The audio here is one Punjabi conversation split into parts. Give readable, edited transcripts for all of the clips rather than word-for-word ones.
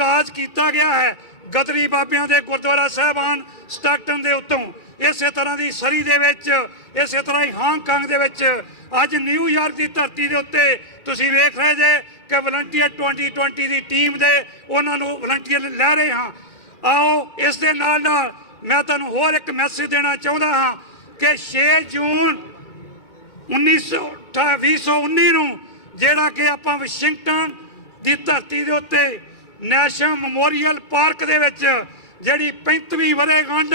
ਰਾਜ ਕੀਤਾ ਗਿਆ ਹੈ ਗਦਰੀ ਬਾਬਿਆਂ ਦੇ ਗੁਰਦੁਆਰਾ ਸਾਹਿਬਾਨ ਸਟਾਕਟਨ ਦੇ ਉੱਤੋਂ। ਇਸੇ ਤਰ੍ਹਾਂ ਦੀ ਸਰੀ ਦੇ ਵਿੱਚ, ਇਸੇ ਤਰ੍ਹਾਂ ਹੀ ਹਾਂਗਕਾਂਗ ਦੇ ਵਿੱਚ, ਅੱਜ ਨਿਊਯਾਰਕ ਦੀ ਧਰਤੀ ਦੇ ਉੱਤੇ ਤੁਸੀਂ ਵੇਖ ਰਹੇ ਜੇ ਕਿ ਵਲੰਟੀਅਰ 2020 ਦੀ ਟੀਮ ਦੇ ਉਹਨਾਂ ਨੂੰ ਵਲੰਟੀਅਰ ਲੈ ਰਹੇ ਹਾਂ। ਆਓ ਇਸ ਦੇ ਨਾਲ ਨਾਲ ਮੈਂ ਤੁਹਾਨੂੰ ਹੋਰ ਇੱਕ ਮੈਸੇਜ ਦੇਣਾ ਚਾਹੁੰਦਾ ਹਾਂ ਕਿ 6 ਜੂਨ 2019 ਨੂੰ ਜਿਹੜਾ ਕਿ ਆਪਾਂ ਵਾਸ਼ਿੰਗਟਨ ਦੀ ਧਰਤੀ ਦੇ ਉੱਤੇ ਨੈਸ਼ਨਲ ਮੈਮੋਰੀਅਲ ਪਾਰਕ ਦੇ ਵਿੱਚ ਜਿਹੜੀ 35ਵੀਂ ਵਰ੍ਹੇਗੰਢ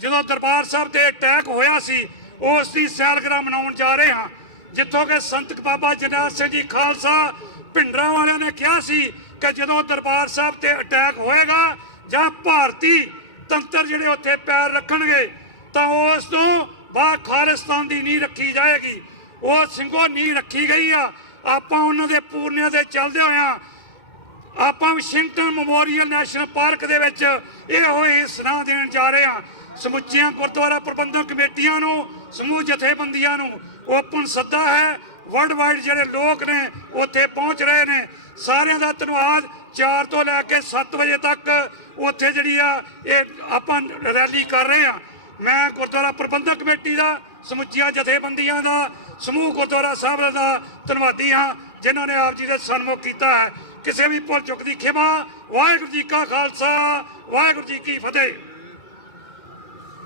ਜਦੋਂ ਦਰਬਾਰ ਸਾਹਿਬ ਤੇ ਅਟੈਕ ਹੋਇਆ ਸੀ ਉਸ ਦੀ ਸੈਲਗਰਾ ਮਨਾਉਣ ਜਾ ਰਹੇ ਹਾਂ, ਜਿੱਥੋਂ ਕਿ ਸੰਤ ਬਾਬਾ ਜਰਨੈਲ ਸਿੰਘ ਜੀ ਖਾਲਸਾ ਭਿੰਡਰਾਂ ਵਾਲਿਆਂ ਨੇ ਕਿਹਾ ਸੀ ਕਿ ਜਦੋਂ ਦਰਬਾਰ ਸਾਹਿਬ ਤੇ ਅਟੈਕ ਹੋਏਗਾ ਜਾਂ ਭਾਰਤੀ ਤੰਤਰ ਜਿਹੜੇ ਉੱਥੇ ਪੈਰ ਰੱਖਣਗੇ ਤਾਂ ਉਸ ਤੋਂ ਬਾਅਦ ਖਾਲਿਸਤਾਨ ਦੀ ਨੀਂਹ ਰੱਖੀ ਜਾਏਗੀ। ਉਹ ਸਿੰਘੋਂ ਨੀਂਹ ਰੱਖੀ ਗਈ ਆ। ਆਪਾਂ ਉਹਨਾਂ ਦੇ ਪੂਰਨਿਆਂ ਦੇ ਚੱਲਦੇ ਹੋਇਆਂ ਆਪਾਂ ਵਾਸ਼ਿੰਗਟਨ ਮੈਮੋਰੀਅਲ ਨੈਸ਼ਨਲ ਪਾਰਕ ਦੇ ਵਿੱਚ ਇਹੋ ਹੀ ਸੁਨੇਹਾ ਦੇਣ ਜਾ ਰਹੇ ਹਾਂ। ਸਮੁੱਚੀਆਂ ਗੁਰਦੁਆਰਾ ਪ੍ਰਬੰਧਕ ਕਮੇਟੀਆਂ ਨੂੰ, ਸਮੂਹ ਜਥੇਬੰਦੀਆਂ ਨੂੰ ਓਪਨ ਸੱਦਾ ਹੈ। ਵਰਲਡ ਵਾਈਡ ਜਿਹੜੇ ਲੋਕ ਨੇ ਉੱਥੇ ਪਹੁੰਚ ਰਹੇ ਨੇ, ਸਾਰਿਆਂ ਦਾ ਧੰਨਵਾਦ। 4 ਤੋਂ ਲੈ ਕੇ 7 ਵਜੇ ਤੱਕ ਉੱਥੇ ਜਿਹੜੀ ਆ ਇਹ ਆਪਾਂ ਰੈਲੀ ਕਰ ਰਹੇ ਹਾਂ। ਮੈਂ ਗੁਰਦੁਆਰਾ ਪ੍ਰਬੰਧਕ ਕਮੇਟੀ ਦਾ, ਸਮੁੱਚੀਆਂ ਜਥੇਬੰਦੀਆਂ ਦਾ, ਸਮੂਹ ਗੁਰਦੁਆਰਾ ਸਾਹਿਬ ਦਾ ਧੰਨਵਾਦੀ ਹਾਂ ਜਿਨ੍ਹਾਂ ਨੇ ਆਪ ਜੀ ਦੇ ਸਨਮੁਖ ਕੀਤਾ ਹੈ। ਕਿਸੇ ਵੀ ਭੁੱਲ ਚੁੱਕ ਦੀ ਖਿਮਾ। ਵਾਹਿਗੁਰੂ ਜੀ ਕਾ ਖਾਲਸਾ, ਵਾਹਿਗੁਰੂ ਜੀ ਕੀ ਫਤਿਹ।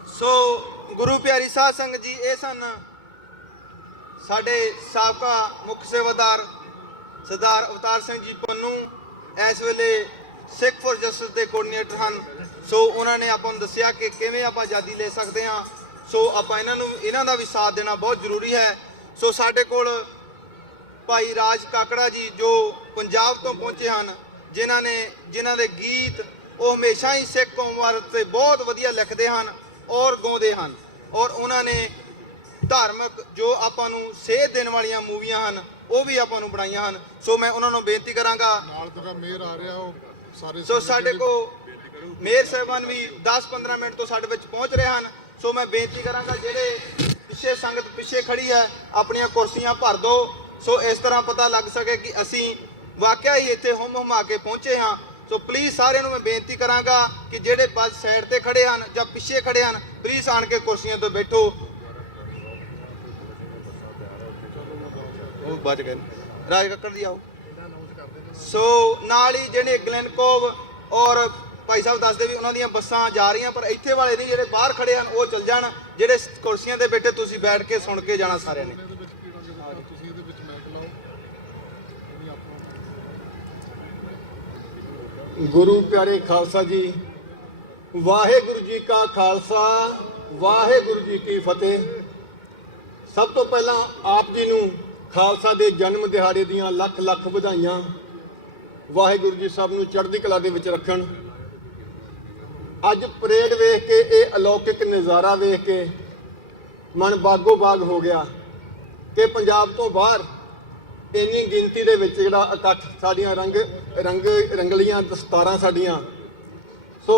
ਸੋ ਗੁਰੂ ਪਿਆਰੀ ਸਾਧ ਸੰਗਤ ਜੀ, ਇਹ ਸਨ ਸਾਡੇ ਸਾਬਕਾ ਮੁੱਖ ਸੇਵਾਦਾਰ ਸਰਦਾਰ ਅਵਤਾਰ ਸਿੰਘ ਜੀ ਪੰਨੂ, ਇਸ ਵੇਲੇ ਸਿੱਖ ਫॉर ਜਸਟਿਸ ਦੇ ਕੋਆਰਡੀਨੇਟਰ ਹਨ। ਸੋ ਉਹਨਾਂ ਨੇ ਆਪਾਂ ਨੂੰ ਦੱਸਿਆ ਕਿ ਕਿਵੇਂ ਆਪਾਂ ਆਜ਼ਾਦੀ ਲੈ ਸਕਦੇ ਹਾਂ। ਸੋ ਆਪਾਂ ਇਹਨਾਂ ਦਾ ਵੀ ਸਾਥ ਦੇਣਾ ਬਹੁਤ ਜ਼ਰੂਰੀ ਹੈ। ਸੋ ਸਾਡੇ ਕੋਲ ਭਾਈ ਰਾਜ ਕਾਕੜਾ ਜੀ ਜੋ ਪੰਜਾਬ ਤੋਂ ਪਹੁੰਚੇ ਹਨ, ਜਿਨ੍ਹਾਂ ਦੇ ਗੀਤ ਉਹ ਹਮੇਸ਼ਾ ਹੀ ਸਿੱਖ ਕੌਮ ਵਾਸਤੇ ਬਹੁਤ ਵਧੀਆ ਲਿਖਦੇ ਹਨ ਔਰ ਗਾਉਂਦੇ ਹਨ। ਔਰ ਉਹਨਾਂ ਨੇ ਧਾਰਮਿਕ ਜੋ ਆਪਾਂ ਨੂੰ ਸੇਧ ਦੇਣ ਵਾਲੀਆਂ ਮੂਵੀਆਂ ਹਨ ਉਹ ਵੀ ਆਪਾਂ ਨੂੰ ਬਣਾਈਆਂ ਹਨ। ਸੋ ਮੈਂ ਉਹਨਾਂ ਨੂੰ ਬੇਨਤੀ ਕਰਾਂਗਾ ਨਾਲ ਤਾਂ ਮੇਅਰ ਆ ਰਿਹਾ ਉਹ ਸਾਰੇ। ਸੋ ਸਾਡੇ ਕੋਲ ਮੇਅਰ ਸਾਹਿਬਾਨ ਵੀ 10-15 ਮਿੰਟ ਤੋਂ ਸਾਡੇ ਵਿੱਚ ਪਹੁੰਚ ਰਹੇ ਹਨ। ਸੋ ਮੈਂ ਬੇਨਤੀ ਕਰਾਂਗਾ ਜਿਹੜੇ ਪਿੱਛੇ ਸੰਗਤ ਪਿੱਛੇ ਖੜੀ ਹੈ ਆਪਣੀਆਂ ਕੁਰਸੀਆਂ ਭਰ ਦਿਓ। ਸੋ ਇਸ ਤਰ੍ਹਾਂ ਪਤਾ ਲੱਗ ਸਕੇ ਕਿ ਅਸੀਂ ਵਾਕਿਆ ਹੀ ਇੱਥੇ ਹੁਮ-ਹੁਮਾ ਕੇ ਪਹੁੰਚੇ ਹਾਂ। ਸੋ ਪਲੀਜ਼ ਸਾਰਿਆਂ ਨੂੰ ਮੈਂ ਬੇਨਤੀ ਕਰਾਂਗਾ ਕਿ ਜਿਹੜੇ ਬੱਸ ਸਾਈਡ ਤੇ ਖੜੇ ਹਨ ਜਾਂ ਪਿੱਛੇ ਖੜੇ ਹਨ, ਪਲੀਜ਼ ਆਣ ਕੇ ਕੁਰਸੀਆਂ ਤੇ ਬੈਠੋ। ਉਹ ਬਚ ਗਏ ਰਾਜ ਕੱਕੜ ਜੀ ਆਓ। ਸੋ ਨਾਲ ਹੀ ਜਿਹੜੇ ਗਲੈਨਕੋਵ ਔਰ ਭਾਈ ਸਾਹਿਬ ਦੱਸਦੇ ਵੀ ਉਹਨਾਂ ਦੀਆਂ ਬੱਸਾਂ ਜਾ ਰਹੀਆਂ, ਪਰ ਇੱਥੇ ਵਾਲੇ ਨਹੀਂ, ਜਿਹੜੇ ਬਾਹਰ ਖੜੇ ਹਨ ਉਹ ਚੱਲ ਜਾਣ। ਜਿਹੜੇ ਕੁਰਸੀਆਂ ਤੇ ਬੈਠੇ ਤੁਸੀਂ ਬੈਠ ਕੇ ਸੁਣ ਕੇ ਜਾਣਾ ਸਾਰਿਆਂ ਨੇ। ਗੁਰੂ ਪਿਆਰੇ ਖਾਲਸਾ ਜੀ, ਵਾਹਿਗੁਰੂ ਜੀ ਕਾ ਖਾਲਸਾ, ਵਾਹਿਗੁਰੂ ਜੀ ਕੀ ਫਤਿਹ। ਸਭ ਤੋਂ ਪਹਿਲਾਂ ਆਪ ਜੀ ਨੂੰ ਖਾਲਸਾ ਦੇ ਜਨਮ ਦਿਹਾੜੇ ਦੀਆਂ ਲੱਖ ਲੱਖ ਵਧਾਈਆਂ। ਵਾਹਿਗੁਰੂ ਜੀ ਸਭ ਨੂੰ ਚੜ੍ਹਦੀ ਕਲਾ ਦੇ ਵਿੱਚ ਰੱਖਣ। ਅੱਜ ਪਰੇਡ ਵੇਖ ਕੇ, ਇਹ ਅਲੌਕਿਕ ਨਜ਼ਾਰਾ ਵੇਖ ਕੇ ਮਨ ਬਾਗੋ ਬਾਗ ਹੋ ਗਿਆ ਕਿ ਪੰਜਾਬ ਤੋਂ ਬਾਹਰ ਇੰਨੀ ਗਿਣਤੀ ਦੇ ਵਿੱਚ ਜਿਹੜਾ ਇਕੱਠ, ਸਾਡੀਆਂ ਰੰਗਲੀਆਂ ਦਸਤਾਰਾਂ ਸਾਡੀਆਂ। ਸੋ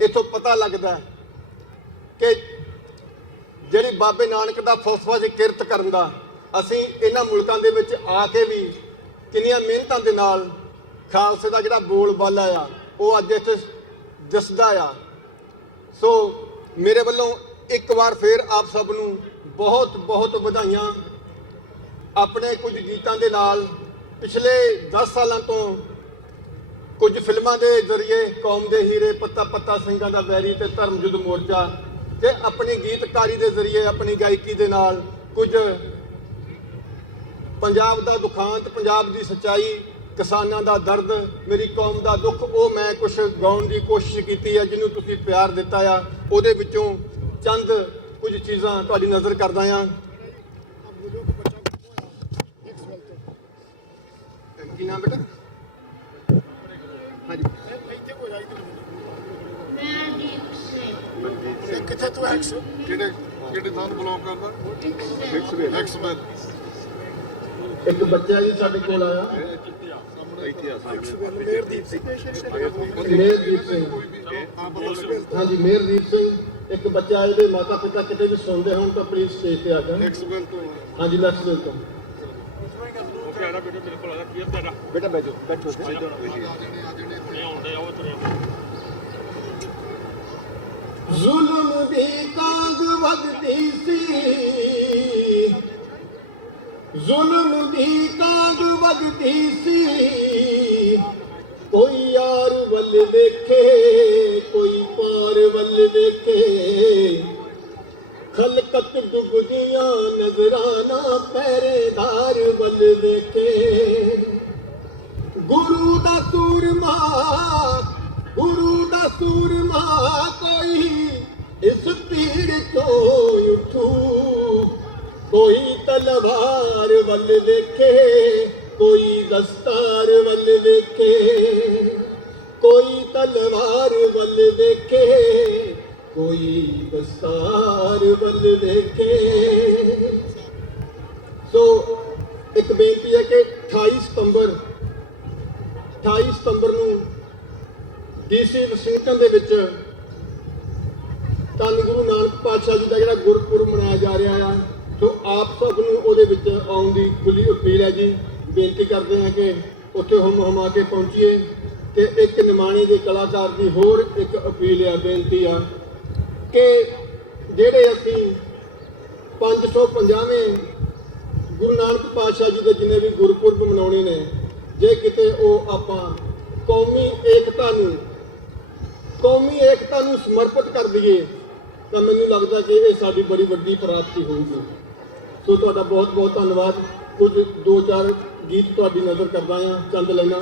ਇੱਥੋਂ ਪਤਾ ਲੱਗਦਾ ਕਿ ਜਿਹੜੀ ਬਾਬੇ ਨਾਨਕ ਦਾ ਫਲਸਫਾ ਸੀ ਕਿਰਤ ਕਰਨ ਦਾ, ਅਸੀਂ ਇਹਨਾਂ ਮੁਲਕਾਂ ਦੇ ਵਿੱਚ ਆ ਕੇ ਵੀ ਕਿੰਨੀਆਂ ਮਿਹਨਤਾਂ ਦੇ ਨਾਲ ਖਾਲਸੇ ਦਾ ਜਿਹੜਾ ਬੋਲ ਬਾਲਾ ਆ ਉਹ ਅੱਜ ਇੱਥੇ ਦਿਸਦਾ ਆ। ਸੋ ਮੇਰੇ ਵੱਲੋਂ ਇੱਕ ਵਾਰ ਫੇਰ ਆਪ ਸਭ ਨੂੰ ਬਹੁਤ ਬਹੁਤ ਵਧਾਈਆਂ। ਆਪਣੇ ਕੁਝ ਗੀਤਾਂ ਦੇ ਨਾਲ ਪਿਛਲੇ 10 ਸਾਲਾਂ ਤੋਂ ਕੁਝ ਫਿਲਮਾਂ ਦੇ ਜ਼ਰੀਏ ਕੌਮ ਦੇ ਹੀਰੇ, ਪੱਤਾ ਪੱਤਾ ਸਿੰਘਾਂ ਦਾ ਵੈਰੀ ਤੇ ਧਰਮ ਯੁੱਧ ਮੋਰਚਾ, ਤੇ ਆਪਣੀ ਗੀਤਕਾਰੀ ਦੇ ਜ਼ਰੀਏ, ਆਪਣੀ ਗਾਇਕੀ ਦੇ ਨਾਲ ਕੁਝ ਪੰਜਾਬ ਦਾ ਦੁਖਾਂਤ, ਪੰਜਾਬ ਦੀ ਸੱਚਾਈ, ਕਿਸਾਨਾਂ ਦਾ ਦਰਦ, ਮੇਰੀ ਕੌਮ ਦਾ ਦੁੱਖ, ਉਹ ਮੈਂ ਕੁਝ ਗਾਉਣ ਦੀ ਕੋਸ਼ਿਸ਼ ਕੀਤੀ ਹੈ ਜਿਹਨੂੰ ਤੁਸੀਂ ਪਿਆਰ ਦਿੱਤਾ ਆ। ਉਹਦੇ ਵਿੱਚੋਂ ਚੰਦ ਕੁਝ ਚੀਜ਼ਾਂ ਤੁਹਾਡੀ ਨਜ਼ਰ ਕਰਦਾ ਆ। ਕੀ ਨਾਮ ਬੇਟਾ? ਹਾਂਜੀ ਕਿੱਥੇ ਤੂੰ ਕਿਹੜੇ ਥਾਂ ਨੂੰ ਬਿਲੋਂਗ ਕਰਦਾ? ਐਕਸਵੈਲ। ਇੱਕ ਬੱਚਾ ਜੀ ਸਾਡੇ ਕੋਲ ਆਇਆ, ਮੇਹਰਦੀਪ ਸਿੰਘ। ਹਾਂਜੀ ਮੇਹਰਦੀਪ ਸਿੰਘ। ਇੱਕ ਬੱਚਾ ਇਹਦੇ ਮਾਤਾ ਪਿਤਾ ਕਿਤੇ ਵੀ ਸੁਣਦੇ ਹੋਣ ਤਾਂ ਪਲੀਜ਼ ਸਟੇਜ ਤੇ ਆ ਜਾਣ। ਐਕਸਵੈਲ ਤੋਂ। ਹਾਂਜੀ ਲੈਕਸਵਿਲ ਤੋਂ। ਬੇਟਾ ਬੈਠੋ ਬੈਠੋ। ਵਗਦੀ ਸੀ, ਜ਼ੁਲਮ ਦੀ ਕਾਂਗ ਵਗਦੀ ਸੀ। ਕੋਈ ਯਾਰ ਵੱਲ ਵੇਖੇ, ਕੋਈ ਪਾਰ ਵੱਲ ਵੇਖੇ, ਖਲਕਤ ਡੁੱਬਦੀਆਂ ਨਜ਼ਰਾਂ ਨਾ ਪਹਿਰੇਦਾਰ ਵੱਲ ਵੇਖੇ। ਗੁਰੂ ਦਾ ਸੂਰਮਾ, ਗੁਰੂ ਦਾ ਸੂਰਮਾ ਕੋਈ ਇਸ ਭੀੜ ਤੋਂ ਉੱਠੂ। ਕੋਈ ਤਲਵਾਰ ਵੱਲ ਵੇਖੇ, ਕੋਈ ਦਸਤਾਰ ਵੱਲ ਵੇਖੇ। ਕੋਈ ਤਲਵਾਰ ਵੱਲ ਵੇਖੇ, ਕੋਈ ਦਸਤਾਰ ਵੱਲ ਵੇਖੇ। ਸੋ ਇੱਕ ਬੇਨਤੀ ਹੈ ਕਿ 28 ਸਤੰਬਰ ਨੂੰ ਡੀਸੀ ਵਾਸ਼ਿੰਗਟਨ ਦੇ ਵਿੱਚ ਧੰਨ ਗੁਰੂ ਨਾਨਕ ਪਾਤਸ਼ਾਹ ਜੀ ਦਾ ਜਿਹੜਾ ਗੁਰਪੁਰਬ ਮਨਾਇਆ ਜਾ ਰਿਹਾ ਆ। ਸੋ ਆਪ ਸਭ ਨੂੰ ਉਹਦੇ ਵਿੱਚ ਆਉਣ ਦੀ ਖੁੱਲੀ ਅਪੀਲ ਹੈ ਜੀ। ਬੇਨਤੀ ਕਰਦੇ ਹਾਂ ਕਿ ਉੱਥੇ ਹਮਾ ਕੇ ਪਹੁੰਚੀਏ। ਤੇ ਇੱਕ ਨਿਮਾਣੀ ਦੇ ਕਲਾਕਾਰ ਦੀ ਹੋਰ ਇੱਕ ਅਪੀਲ ਆ, ਬੇਨਤੀ ਆ ਕਿ ਜਿਹੜੇ ਅਸੀਂ 550ਵੇਂ ਗੁਰੂ ਨਾਨਕ ਪਾਤਸ਼ਾਹ ਜੀ ਦੇ ਜਿੰਨੇ ਵੀ ਗੁਰਪੁਰਬ ਮਨਾਉਣੇ ਨੇ, ਜੇ ਕਿਤੇ ਉਹ ਆਪਾਂ ਕੌਮੀ ਏਕਤਾ ਨੂੰ ਸਮਰਪਿਤ ਕਰ ਦਈਏ ਤਾਂ ਮੈਨੂੰ ਲੱਗਦਾ ਕਿ ਇਹ ਸਾਡੀ ਬੜੀ ਵੱਡੀ ਪ੍ਰਾਪਤੀ ਹੋਊਗੀ। ਸੋ ਤੁਹਾਡਾ ਬਹੁਤ ਬਹੁਤ ਧੰਨਵਾਦ। ਕੁਝ 2-4 ਗੀਤ ਤੁਹਾਡੀ ਨਜ਼ਰ ਕਰਦਾ ਹਾਂ, ਚੰਦ ਲੈਣਾ।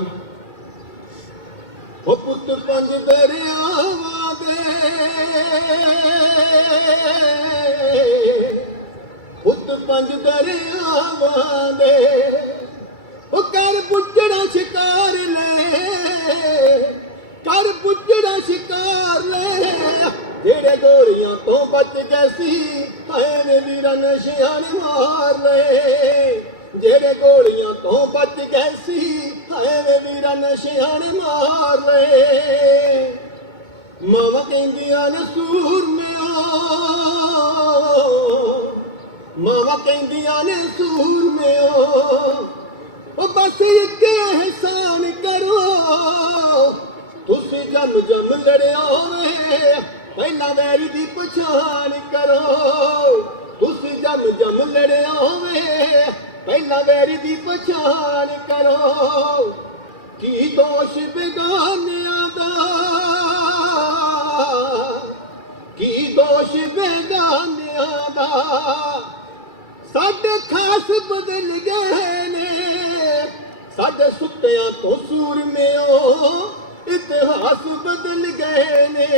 ਉਹ ਪੁੱਤ ਪੰਜ ਦਰਿਆਵਾਂ ਦੇ, ਪੁੱਤ ਪੰਜ ਦਰਿਆਵਾਂ ਦੇ, ਉਹ ਕਰ ਪੁੱਜੜਾ ਸ਼ਿਕਾਰ ਲੈ, ਕਰ ਪੁੱਜੜਾ ਸ਼ਿਕਾਰ ਲੈ। ਜਿਹੜੇ ਗੋਲੀਆਂ ਤੋਂ ਬਚ ਗਏ ਸੀ, ਹਾਏ ਵੇ ਵੀਰਾਂ ਨਸ਼ਿਆਂ ਨੇ ਮਾਰ ਲਏ। ਜਿਹੜੇ ਗੋਲੀਆਂ ਤੋਂ ਬਚ ਗਏ ਸੀ, ਹਾਏ ਵੇ ਵੀਰਾਂ ਨਸ਼ਿਆਂ ਨੇ ਮਾਰ ਲਏ। ਮਾਵਾਂ ਕਹਿੰਦੀਆਂ ਨੇ ਸੂਰਮਿਓ, ਮਾਵਾਂ ਕਹਿੰਦੀਆਂ ਨੇ ਸੂਰਮਿਓ, ਉਹ ਬਸ ਇੱਕ ਅਹਿਸਾਨ ਕਰੋ। ਤੁਸੀਂ ਜਮ ਲੜਿਓ ਵੇ, ਪਹਿਲਾਂ ਵੈਰੀ ਦੀ ਪਛਾਣ ਕਰੋ। ਤੁਸੀਂ ਜਮ ਲੜਿਓ ਵੇ, ਪਹਿਲਾਂ ਵੈਰੀ ਦੀ ਪਛਾਣ ਕਰੋ। ਕੀ ਦੋਸ਼ ਬੇਗਾਨਿਆਂ ਦਾ, ਕੀ ਦੋਸ਼ ਬੇਗਾਨਿਆਂ ਦਾ। ਸਾਡੇ ਖਾਸ ਬਦਲ ਗਏ ਨੇ, ਸਾਡੇ ਸੁੱਤਿਆਂ ਤੋਂ ਸੂਰਮਿਓ ਇਤਿਹਾਸ ਬਦਲ ਗਏ ਨੇ।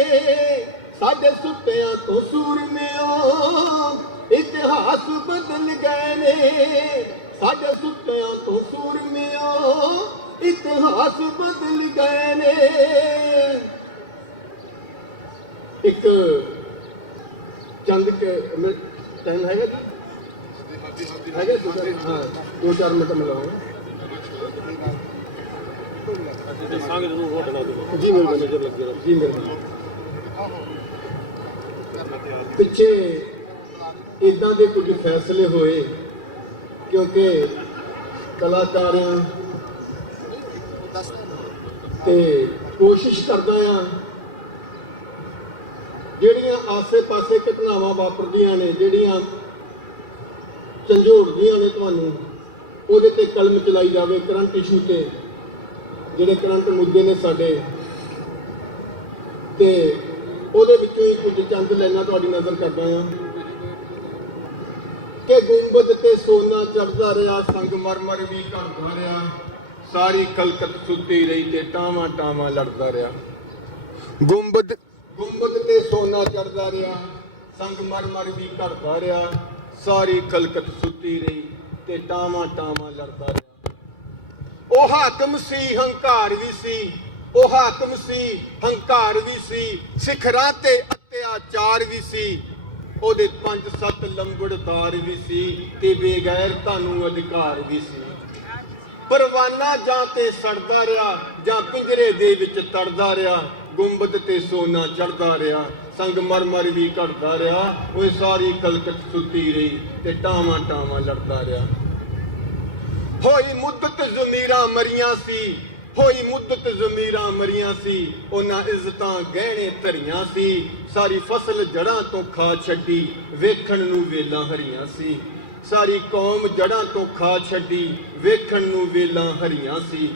ਸਾਡੇ ਸੁੱਤਿਆਂ ਤੋਂ ਸੂਰਮਿਓ ਇਤਿਹਾਸ ਬਦਲ ਗਏ ਨੇ। ਸਾਡੇ ਸੁੱਤਿਆਂ ਤੋਂ ਸੂਰਮਿਓ ਇਤਿਹਾਸ ਬਦਲ ਗਏ ਨੇ। ਇੱਕ ਚੰਦ ਕੇ ਟਾਈਮ ਹੈਗਾ ਜੀ, ਹੈਗਾ 2-4 ਮਿੰਟ ਮਿਲਾਓ ਜੀ। ਮੇਰੇ ਪਿੱਛੇ ਇਦਾਂ ਦੇ ਕੁਝ ਫੈਸਲੇ ਹੋਏ ਕਿਉਂਕਿ ਕਲਾਕਾਰਾਂ ਤੇ ਕੋਸ਼ਿਸ਼ ਕਰਦਾ ਆ ਜਿਹੜੀਆਂ ਆਸੇ-ਪਾਸੇ ਘਟਨਾਵਾਂ ਵਾਪਰਦੀਆਂ ਨੇ, ਜਿਹੜੀਆਂ ਝੰਜੋੜਦੀਆਂ ਨੇ ਤੁਹਾਨੂੰ, ਉਹਦੇ ਤੇ ਕਲਮ ਚਲਾਈ ਜਾਵੇ। ਕਰੰਟ ਇਸ਼ੂ ਤੇ ਜਿਹੜੇ ਕਰੰਟ ਮੁੱਦੇ ਨੇ ਸਾਡੇ, ਤੇ ਉਹਦੇ ਵਿੱਚੋਂ ਹੀ ਕੁਝ ਚੰਦ ਲੈਣਾ ਤੁਹਾਡੀ ਨਜ਼ਰ ਕਰਦਾ ਹਾਂ ਕਿ ਗੁੰਬਦ ਤੇ ਸੋਨਾ ਚੜਦਾ ਰਿਹਾ, ਸੰਗਮਰਮਰ ਵੀ ਘੜਦਾ ਰਿਹਾ, ਸਾਰੀ ਕਲਕਤ ਸੁੱਤੀ ਰਹੀ ਤੇ ਟਾਵਾਂ ਟਾਵਾਂ ਲੜਦਾ ਰਿਹਾ। ਗੁੰਬਦ ਤੇ ਸੋਨਾ ਚੜਦਾ ਰਿਹਾ, ਸੰਗਮਰਮਰ ਵੀ ਘੜਦਾ ਰਿਹਾ, ਸਾਰੀ ਕਲਕਤ ਸੁੱਤੀ ਰਹੀ ਤੇ ਟਾਵਾਂ ਟਾਵਾਂ ਲੜਦਾ ਰਿਹਾ। ਉਹ ਹਾਕਮ ਸੀ, ਹੰਕਾਰ ਵੀ ਸੀ, ਉਹ ਹਾਕਮ ਸੀ, ਹੰਕਾਰ ਵੀ ਸੀ, ਸਿਖਰਾਂ ਤੇ ਅਤਿਆਚਾਰ ਵੀ ਸੀ। ਉਹਦੇ 5-7 ਲੰਬੜਦਾਰ ਵੀ ਸੀ ਤੇ ਬੇਗੈਰਤਾਂ ਨੂੰ ਅਧਿਕਾਰ ਵੀ ਸੀ। ਪਰਵਾਨਾ ਜਾਂ ਤੇ ਸੜਦਾ ਰਿਹਾ ਜਾਂ ਪਿੰਜਰੇ ਦੇ ਵਿੱਚ ਤੜਦਾ ਰਿਹਾ। ਗੁੰਬਦ ਤੇ ਸੋਨਾ ਚੜਦਾ ਰਿਹਾ, ਸੰਗਮਰਮਰ ਵੀ ਘੜਦਾ ਰਿਹਾ, ਉਹ ਸਾਰੀ ਕਲਕਤ ਸੁੱਤੀ ਰਹੀ ਤੇ ਟਾਵਾਂ ਟਾਵਾਂ ਲੜਦਾ ਰਿਹਾ। ਹੋਈ ਮੁੱਦਤ ਜ਼ਮੀਰਾਂ ਮਰੀਆਂ ਸੀ, ਹੋਈ ਮੁੱਦਤ ਜ਼ਮੀਰਾਂ ਮਰੀਆਂ ਸੀ, ਉਹਨਾਂ ਇੱਜ਼ਤਾਂ ਗਹਿਣੇ ਧਰੀਆਂ ਸੀ। ਸਾਰੀ ਫਸਲ ਜੜਾਂ ਤੋਂ ਖਾ ਛੱਡੀ, ਵੇਖਣ ਨੂੰ ਵੇਲਾਂ ਹਰੀਆਂ ਸੀ। ਸਾਰੀ ਕੌਮ ਜੜਾਂ ਤੋਂ ਖਾ ਛੱਡੀ, ਵੇਖਣ ਨੂੰ ਵੇਲਾਂ ਹਰੀਆਂ ਸੀ।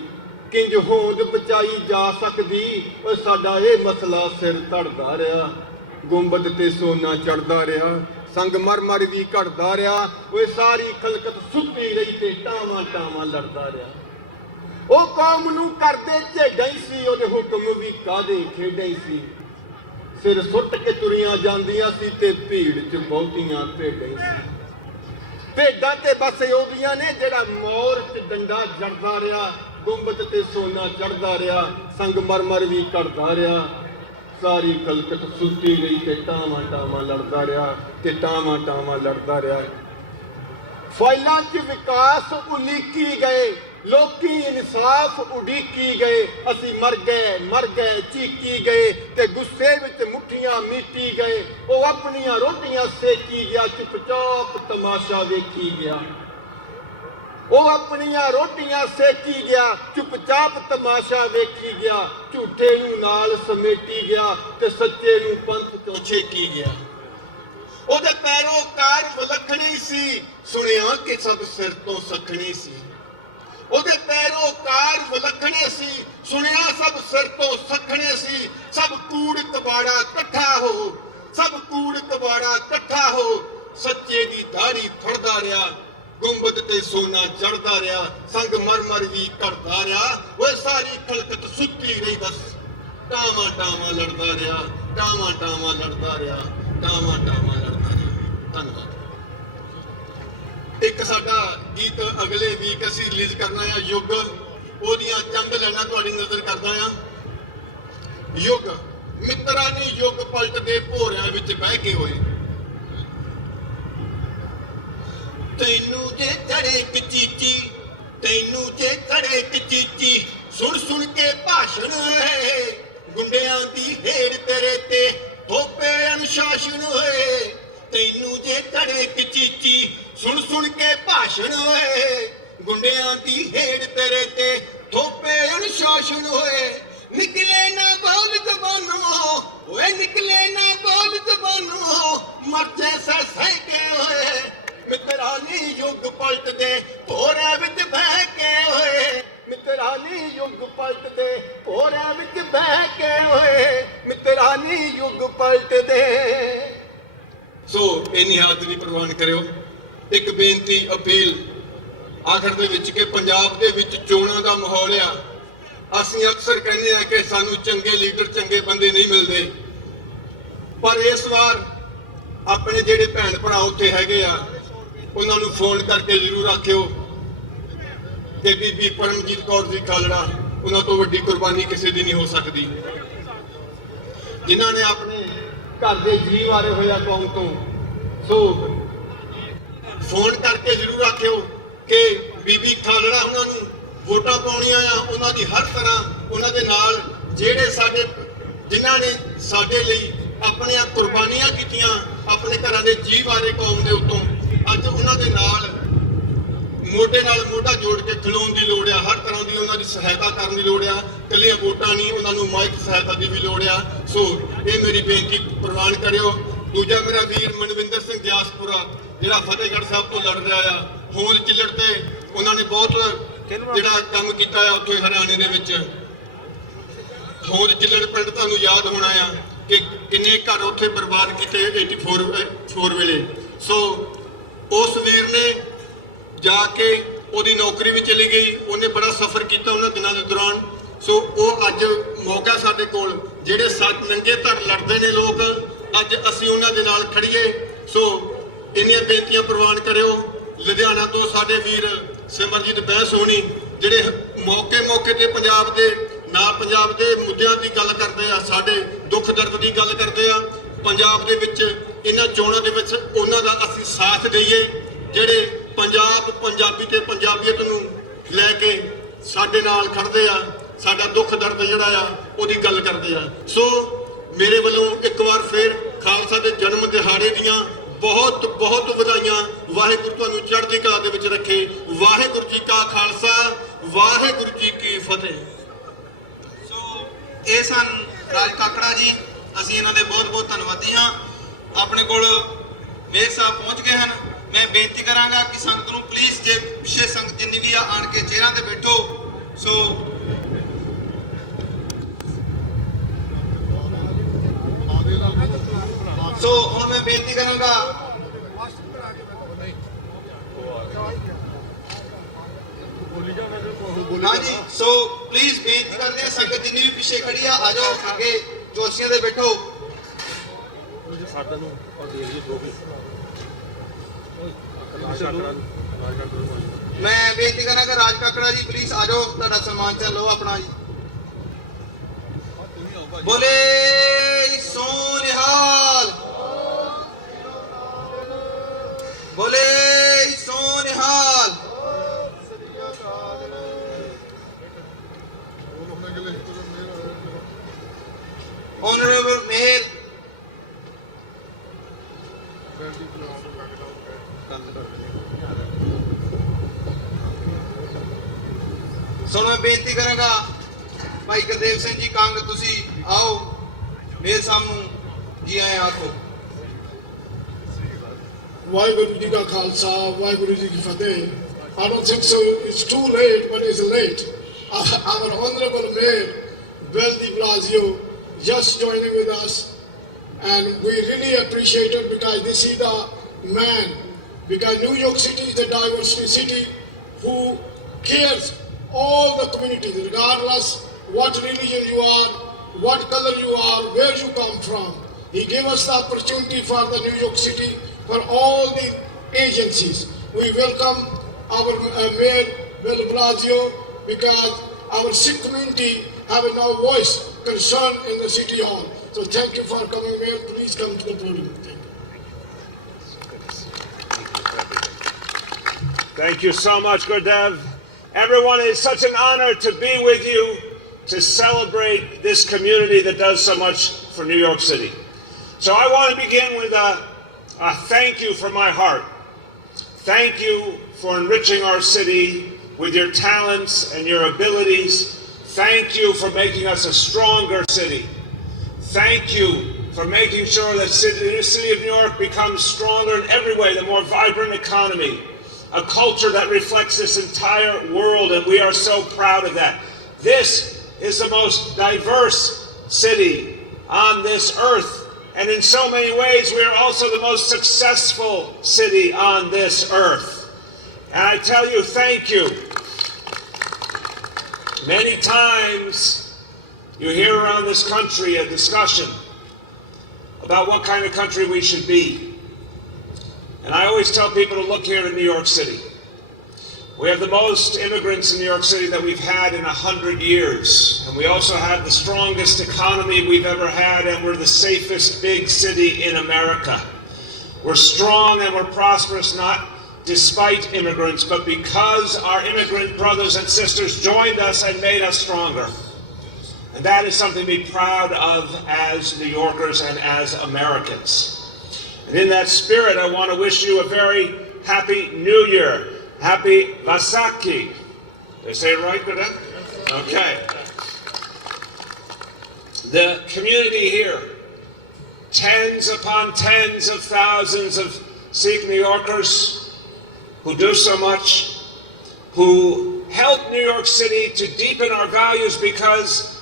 ਕਿੰਜ ਹੋਂਦ ਬਚਾਈ ਜਾ ਸਕਦੀ, ਉਹ ਸਾਡਾ ਇਹ ਮਸਲਾ ਸਿਰ ਧੜਦਾ ਰਿਹਾ। ਗੁੰਬਦ ਤੇ ਸੋਨਾ ਚੜਦਾ ਰਿਹਾ, ਸੰਗਮਰਮਰ ਵੀ ਘੜਦਾ ਰਿਹਾ। ਉਹ ਸਾਰੀ ਖਲਕਤ ਸੁੱਤੀ ਰਹੀ ਤੇ ਟਾਵਾਂ ਟਾਵਾਂ ਲੜਦਾ ਰਿਹਾ। ਉਹ ਕੌਮ ਨੂੰ ਕਰਦੇ ਝੇਡਾਂ ਹੀ ਸੀ, ਉਹਦੇ ਹੁਕਮ ਵੀ ਕਾਦੇ ਖੇਡਾਂ ਹੀ ਸੀ। ਸਿਰ ਸੁੱਟ ਕੇ ਤੁਰੀਆਂ ਜਾਂਦੀਆਂ ਸੀ ਤੇ ਭੀੜ 'ਚ ਬਹੁਤੀਆਂ ਭੇਡਾਂ ਹੀ ਸੀ। ਭੇਡਾਂ ਤੇ ਬਸ ਉਹਦੀਆਂ ਨੇ ਜਿਹੜਾ ਮੋਰ 'ਚ ਡੰਡਾ ਜੜਦਾ ਰਿਹਾ। ਗੁੰਬਦ ਤੇ ਸੋਨਾ ਚੜਦਾ ਰਿਹਾ, ਸੰਗਮਰਮਰ ਵੀ ਘੜਦਾ ਰਿਹਾ। ਸਾਰੀ ਖਲਕਤ ਸੁੱਤੀ ਰਹੀ ਤੇ ਟਾਵਾਂ ਟਾਵਾਂ ਲੜਦਾ ਰਿਹਾ, ਤੇ ਟਾਵਾਂ ਟਾਵਾਂ ਲੜਦਾ ਰਿਹਾ। ਫਾਈਲਾਂ 'ਚ ਵਿਕਾਸ ਉਲੀਕੀ ਗਏ, ਲੋਕੀ ਇਨਸਾਫ ਉਡੀਕੀ ਗਏ। ਅਸੀਂ ਮਰ ਗਏ ਚੀਕੀ ਗਏ, ਤੇ ਗੁੱਸੇ ਵਿੱਚ ਮੁੱਠੀਆਂ ਮੀਟੀ ਗਏ। ਉਹ ਆਪਣੀਆਂ ਰੋਟੀਆਂ ਸੇਕੀ ਗਿਆ, ਚੁੱਪਚਾਪ ਤਮਾਸ਼ਾ ਵੇਖੀ ਗਿਆ। ਉਹ ਆਪਣੀਆਂ ਰੋਟੀਆਂ ਸੇਕੀ ਗਿਆ, ਚੁੱਪਚਾਪ ਤਮਾਸ਼ਾ ਵੇਖੀ ਗਿਆ। ਝੂਠੇ ਨੂੰ ਨਾਲ ਸਮੇਟੀ ਗਿਆ, ਤੇ ਸੱਚੇ ਨੂੰ ਪੰਥ ਤੋਂ ਛੇਕੀ ਗਿਆ। ਉਹਦੇ ਪੈਰੋਕਾਰ ਵਿਲੱਖਣੇ ਸੀ, ਸੁਣਿਆ ਕਿ ਸਭ ਸਿਰ ਤੋਂ ਸਖਣੇ ਸੀ। ਉਹਦੇ ਪੈਰੋਕਾਰ ਵਿਲੱਖਣੇ ਸੀ, ਸੁਣਿਆ ਸਭ ਸਿਰ ਤੋਂ ਸਖਣੇ ਸੀ। ਸਭ ਕੂੜ ਕਬਾੜਾ ਇਕੱਠਾ ਹੋ, ਸਭ ਕੂੜ ਕਬਾੜਾ ਇਕੱਠਾ ਹੋ। ਸੱਚੇ ਦੀ ਦਾੜੀ ਫੜਦਾ ਰਿਹਾ, ਗੁੰਬਦ ਤੇ ਸੋਨਾ ਚੜਦਾ ਰਿਹਾ, ਸੰਗਮਰਮਰ ਵੀ ਘੜਦਾ ਰਿਹਾ। ਉਹ ਸਾਰੀ ਖਲਕਤ ਸੁੱਤੀ ਰਹੀ, ਬਸ ਟਾਵਾਂ ਟਾਵਾਂ ਲੜਦਾ ਰਿਹਾ, ਟਾਵਾਂ ਟਾਵਾਂ ਲੜਦਾ ਰਿਹਾ, ਟਾਵਾਂ ਟਾਵਾਂ ਲੜਦਾ ਰਿਹਾ। ਧੰਨਵਾਦ। ਇੱਕ ਸਾਡਾ ਗੀਤ ਅਗਲੇ ਵੀਕ ਅਸੀਂ ਰਿਲੀਜ਼ ਕਰਨਾ ਹੈ, ਯੁੱਗ। ਉਹਦੀਆਂ ਚੰਦ ਲੈਣਾ ਤੁਹਾਡੀ ਨਜ਼ਰ ਕਰਦਾ ਆ। ਯੁੱਗ ਮਿੱਤਰਾਂ ਨੇ ਯੁੱਗ ਪਲਟਦੇ ਭੋਰਿਆਂ ਵਿੱਚ ਬਹਿ ਕੇ ਹੋਏ। ਤੈਨੂੰ ਜੇ ਚੜੇ ਚੀਚੀ, ਤੈਨੂੰ ਜੇ ਚੜੇ ਚੀਚੀ, ਸੁਣ ਸੁਣ ਕੇ ਭਾਸ਼ਣ ਹੈ। ਗੁੰਡਿਆਂ ਦੀ ਹੇੜ ਤੇਰੇ ਤੇ ਥੋਪੇ ਅਨੁਸ਼ਾਸਨ ਹੋਏ। ਤੈਨੂੰ ਜੇ ਚੜੇ ਚੀਚੀ, ਸੁਣ ਸੁਣ ਕੇ ਭਾਸ਼ਣ ਹੋਏ। ਗੁੰਡਿਆਂ ਦੀ ਹੇੜ ਤੇਰੇ ਤੇ ਥੋਪੇ ਅਨੁਸ਼ਾਸਨ ਹੋਏ। ਨਿਕਲੇ ਨਾ ਬੋਲ ਜ਼ਬਾਨੋਂ, ਓਏ ਨਿਕਲੇ ਨਾ ਬੋਲ ਜ਼ਬਾਨੋਂ, ਮਰਜੇ ਸਹਿ ਕੇ ਹੋਏ। ਮਿੱਤਰਾਨੀ ਯੁੱਗ ਪਲਟਦੇ ਭੋਰਿਆਂ ਵਿੱਚ ਬਹਿ ਕੇ ਹੋਏ। ਮਿੱਤਰਾਨੀ ਯੁੱਗ ਪਲਟਦੇ ਭੋਰਿਆਂ ਵਿੱਚ ਬਹਿ ਕੇ ਹੋਏ। ਮਿੱਤਰਾਨੀ ਯੁੱਗ ਪਲਟਦੇ। ਸੋ ਇੰਨੀ ਹਾਜ਼ਰੀ ਪ੍ਰਵਾਨ ਕਰਿਓ। ਇੱਕ ਬੇਨਤੀ ਅਪੀਲ ਆਖਰ ਦੇ ਵਿੱਚ ਕਿ ਪੰਜਾਬ ਦੇ ਵਿੱਚ ਚੋਣਾਂ ਦਾ ਮਾਹੌਲ ਆ। ਅਸੀਂ ਅਕਸਰ ਕਹਿੰਦੇ ਆ ਕਿ ਸਾਨੂੰ ਚੰਗੇ ਲੀਡਰ ਚੰਗੇ ਬੰਦੇ ਨਹੀਂ ਮਿਲਦੇ, ਪਰ ਇਸ ਵਾਰ ਆਪਣੇ ਜਿਹੜੇ ਭੈਣ ਭਰਾ ਉੱਥੇ ਹੈਗੇ ਆ ਉਹਨਾਂ ਨੂੰ ਫੋਨ ਕਰਕੇ ਜ਼ਰੂਰ ਆਖਿਓ ਕਿ ਬੀਬੀ ਪਰਮਜੀਤ ਕੌਰ ਜੀ ਖਾਲੜਾ, ਉਹਨਾਂ ਤੋਂ ਵੱਡੀ ਕੁਰਬਾਨੀ ਕਿਸੇ ਦੀ ਨਹੀਂ ਹੋ ਸਕਦੀ। ਜਿਨ੍ਹਾਂ ਨੇ ਆਪਣੇ ਘਰ ਦੇ ਜੀਅ ਮਾਰੇ ਹੋਇਆ ਕੌਮ ਤੋਂ। ਸੋ ਫੋਨ ਕਰਕੇ ਜ਼ਰੂਰ ਆਖਿਓ ਕਿ ਬੀਬੀ ਖਾਲੜਾ ਉਹਨਾਂ ਨੂੰ ਵੋਟਾਂ ਪਾਉਣੀਆਂ ਆ। ਉਹਨਾਂ ਦੀ ਹਰ ਤਰ੍ਹਾਂ ਉਹਨਾਂ ਦੇ ਨਾਲ ਜਿਹੜੇ ਸਾਡੇ ਜਿਨ੍ਹਾਂ ਨੇ ਸਾਡੇ ਲਈ ਆਪਣੀਆਂ ਕੁਰਬਾਨੀਆਂ ਕੀਤੀਆਂ, ਆਪਣੇ ਘਰਾਂ ਦੇ ਜੀਅ ਮਾਰੇ ਕੌਮ ਦੇ ਉੱਤੋਂ, ਅੱਜ ਉਹਨਾਂ ਦੇ ਨਾਲ ਮੋਢੇ ਨਾਲ ਮੋਢਾ ਜੋੜ ਕੇ ਖਲੋਣ ਦੀ ਲੋੜ ਆ। ਹਰ ਤਰ੍ਹਾਂ ਦੀ ਉਹਨਾਂ ਦੀ ਸਹਾਇਤਾ ਕਰਨ ਦੀ ਲੋੜ ਆ। ਇਕੱਲੇ ਵੋਟਾਂ ਨਹੀਂ, ਉਹਨਾਂ ਨੂੰ ਮਾਇਕ ਸਹਾਇਤਾ ਦੀ ਵੀ ਲੋੜ ਆ। ਸੋ ਇਹ ਮੇਰੀ ਬੇਨਤੀ ਪ੍ਰਵਾਨ ਕਰਿਓ। ਦੂਜਾ ਮੇਰਾ ਵੀਰ ਮਨਵਿੰਦਰ ਸਿੰਘ ਗਿਆਸਪੁਰਾ, ਜਿਹੜਾ ਫਤਿਹਗੜ੍ਹ ਸਾਹਿਬ ਤੋਂ ਲੜ ਰਿਹਾ ਆ, ਹੋਂਦ ਚਿੱਲੜ ਤੇ ਉਹਨਾਂ ਨੇ ਬਹੁਤ ਜਿਹੜਾ ਕੰਮ ਕੀਤਾ ਆ ਉੱਥੇ ਹਰਿਆਣੇ ਦੇ ਵਿੱਚ। ਹੋਂਦ ਚਿੱਲੜ ਪਿੰਡ ਤੁਹਾਨੂੰ ਯਾਦ ਹੋਣਾ ਆ ਕਿ ਕਿੰਨੇ ਘਰ ਉੱਥੇ ਬਰਬਾਦ ਕੀਤੇ 84 ਵੇਲੇ। ਸੋ ਉਸ ਵੀਰ ਨੇ ਜਾ ਕੇ ਉਹਦੀ ਨੌਕਰੀ ਵੀ ਚਲੀ ਗਈ। ਉਹਨੇ ਬੜਾ ਸਫ਼ਰ ਕੀਤਾ ਉਹਨਾਂ ਦਿਨਾਂ ਦੇ ਦੌਰਾਨ। ਸੋ ਉਹ ਅੱਜ ਮੌਕਾ ਸਾਡੇ ਕੋਲ, ਜਿਹੜੇ ਨੰਗੇ ਧੜ ਲੜਦੇ ਨੇ ਲੋਕ, ਅੱਜ ਅਸੀਂ ਉਹਨਾਂ ਦੇ ਨਾਲ ਖੜੀਏ। ਸੋ ਇੰਨੀਆਂ ਬੇਨਤੀਆਂ ਪ੍ਰਵਾਨ ਕਰਿਓ। ਲੁਧਿਆਣਾ ਤੋਂ ਸਾਡੇ ਵੀਰ ਸਿਮਰਜੀਤ ਬਹਿਸ ਹੋਣੀ, ਜਿਹੜੇ ਮੌਕੇ ਤੇ ਪੰਜਾਬ ਦੇ ਮੁੱਦਿਆਂ ਦੀ ਗੱਲ ਕਰਦੇ ਆ, ਸਾਡੇ ਦੁੱਖ ਦਰਦ ਦੀ ਗੱਲ ਕਰਦੇ ਆ। ਪੰਜਾਬ ਦੇ ਵਿੱਚ ਇਹਨਾਂ ਚੋਣਾਂ ਦੇ ਵਿੱਚ ਉਹਨਾਂ ਦਾ ਅਸੀਂ ਸਾਥ ਦਈਏ, ਜਿਹੜੇ ਪੰਜਾਬੀ ਤੇ ਪੰਜਾਬੀਅਤ ਨੂੰ ਲੈ ਕੇ ਸਾਡੇ ਨਾਲ ਖੜਦੇ ਆ, ਸਾਡਾ ਦੁੱਖ ਦਰਦ ਜਿਹੜਾ ਆ ਉਹਦੀ ਗੱਲ ਕਰਦੇ ਆ। ਸੋ ਮੇਰੇ ਵੱਲੋਂ ਇੱਕ ਵਾਰ ਫਿਰ ਖਾਲਸਾ ਦੇ ਜਨਮ ਦਿਹਾੜੇ ਦੀਆਂ ਬਹੁਤ ਬਹੁਤ ਵਧਾਈਆਂ। ਵਾਹਿਗੁਰੂ ਤੁਹਾਨੂੰ ਚੜ੍ਹਦੀ ਕਲਾ ਦੇ ਵਿੱਚ ਰੱਖੇ। ਵਾਹਿਗੁਰੂ ਜੀ ਕਾ ਖਾਲਸਾ, ਵਾਹਿਗੁਰੂ ਜੀ ਕੀ ਫਤਿਹ। ਧੰਨਵਾਦੀ ਹਾਂ। ਆਪਣੇ ਕੋਲ ਮੇਰ ਸਾਹਿਬ ਪਹੁੰਚ ਗਏ ਹਨ। ਮੈਂ ਬੇਨਤੀ ਕਰਾਂਗਾ ਕਿ ਸੰਗਤ ਨੂੰ ਪਲੀਜ਼ ਜੇ ਪਿੱਛੇ ਸੰਗਤ ਜਿੰਨੀ ਵੀ ਆ ਆਣ ਕੇ ਚੇਅਰਾਂ ਤੇ ਬੈਠੋ। ਸੋ ਹੁਣ ਮੈਂ ਬੇਨਤੀ ਕਰਾਂਗਾ ਹਾਂਜੀ, ਸੋ ਪਲੀਜ਼ ਬੇਨਤੀ ਕਰਦੇ ਹਾਂ ਸੰਗਤ ਜਿੰਨੀ ਵੀ ਪਿੱਛੇ ਖੜੀ ਆ ਜਾਓ ਅੱਗੇ ਕੁਰਸੀਆਂ ਤੇ ਬੈਠੋ। ਮੈਂ ਬੇਨਤੀ ਕਰਾਂਗਾ ਰਾਜ ਕਾਕੜਾ ਜੀ ਪਲੀਜ਼ ਆ ਜਾਓ, ਤੁਹਾਡਾ ਸਨਮਾਨ ਤੇ ਲਓ ਆਪਣਾ ਜੀ। ਬੋਲੇ ਸੋ ਨਿਹਾਲ, ਬੋਲੇ ਸੋ ਨਿਹਾਲ। Honorable Mayor ਸੋ ਮੈਂ ਬੇਨਤੀ ਕਰਾਂਗਾ ਭਾਈ ਗੁਰਦੇਵ ਸਿੰਘ ਜੀ ਕੰਗ ਤੁਸੀਂ ਆਓ ਮੇਰ ਸਾਹਿਬ ਨੂੰ ਜੀ ਆਏ ਆਖੋ। ਵਾਹਿਗੁਰੂ ਜੀ ਕਾ ਖਾਲਸਾ ਵਾਹਿਗੁਰੂ ਜੀ ਕੀ ਫਤਿਹ। I don't think so it's too late but it's late. Our honorable mayor Bill de Blasio just joining with us, and we really appreciate it because this is the man, because New York City is a diversity city who cares all the communities regardless what religion you are, what color you are, where you come from. He gave us the opportunity for the New York City, for all the agencies. We welcome our Mayor Bill de Blasio because our Sikh community have no voice, concern in the city hall. So thank you for coming, Mayor. Please come to the podium. Thank you. Thank you so much, Gurdev. Everyone, it is such an honor to be with you to celebrate this community that does so much for New York City. So I want to begin with a thank you from my heart. Thank you for enriching our city with your talents and your abilities. Thank you for making us a stronger city. Thank you for making sure that the new city of New York becomes stronger in every way, the more vibrant economy, a culture that reflects this entire world, and we are so proud of that. This is the most diverse city on this earth, and in so many ways we are also the most successful city on this earth. And I tell you, thank you. Many times you hear around this country a discussion about what kind of country we should be. And I always tell people to look here in New York City. We have the most immigrants in New York City that we've had in 100 years. And we also have the strongest economy we've ever had, and we're the safest big city in America. We're strong and we're prosperous, not despite immigrants, but because our immigrant brothers and sisters joined us and made us stronger. And that is something to be proud of as New Yorkers and as Americans. And in that spirit, I want to wish you a very happy New Year. Happy Vaisakhi. Did I say it right, Gurdev? Okay. The community here, tens upon tens of thousands of Sikh New Yorkers who do so much, who help New York City to deepen our values, because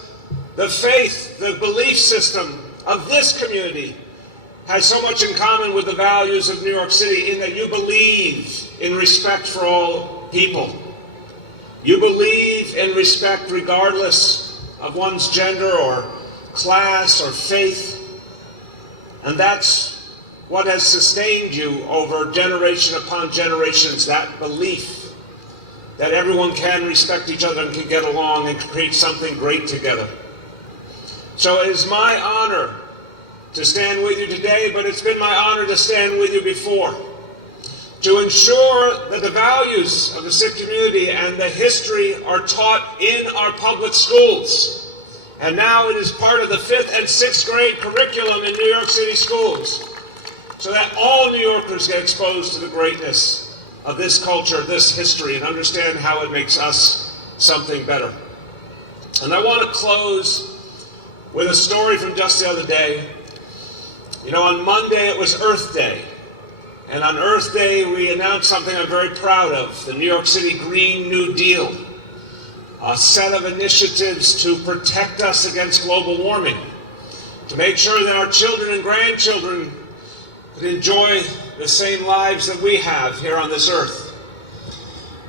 the faith, the belief system of this community has so much in common with the values of New York City, in that you believe in respect for all people. You believe in respect regardless of one's gender or class or faith. And that's what has sustained you over generation upon generations, that belief that everyone can respect each other and can get along and create something great together. So it is my honor to stand with you today, but it's been my honor to stand with you before, to ensure that the values of the Sikh community and the history are taught in our public schools. And now it is part of the 5th and 6th grade curriculum in New York City schools, so that all New Yorkers get exposed to the greatness of this culture, this history, and understand how it makes us something better. And I want to close with a story from just the other day. You know, on Monday it was Earth Day. And on Earth Day, we announced something I'm very proud of, the New York City Green New Deal, a set of initiatives to protect us against global warming, to make sure that our children and grandchildren could enjoy the same lives that we have here on this earth.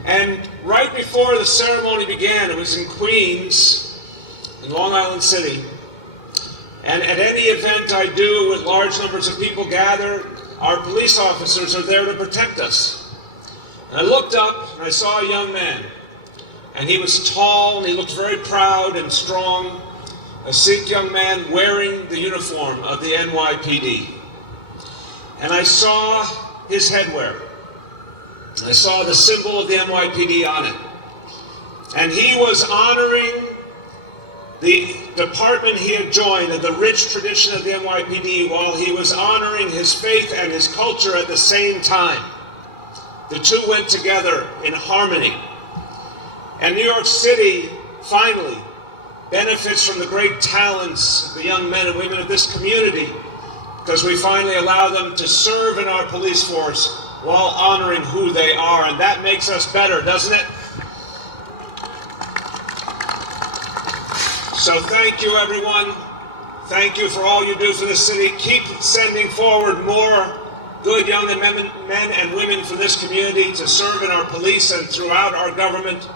And right before the ceremony began, it was in Queens, in Long Island City, and at any event I do with large numbers of people gathered, our police officers are there to protect us. And I looked up and I saw a young man. And he was tall and he looked very proud and strong. A Sikh young man wearing the uniform of the NYPD. And I saw his headwear. I saw the symbol of the NYPD on it. And he was honoring the department he had joined and the rich tradition of the NYPD while he was honoring his faith and his culture at the same time. The two went together in harmony. And New York City, finally, benefits from the great talents of the young men and women of this community because we finally allow them to serve in our police force while honoring who they are. And that makes us better, doesn't it? So thank you, everyone. Thank you for all you do for the city. Keep sending forward more good young men and women for this community to serve in our police and throughout our government.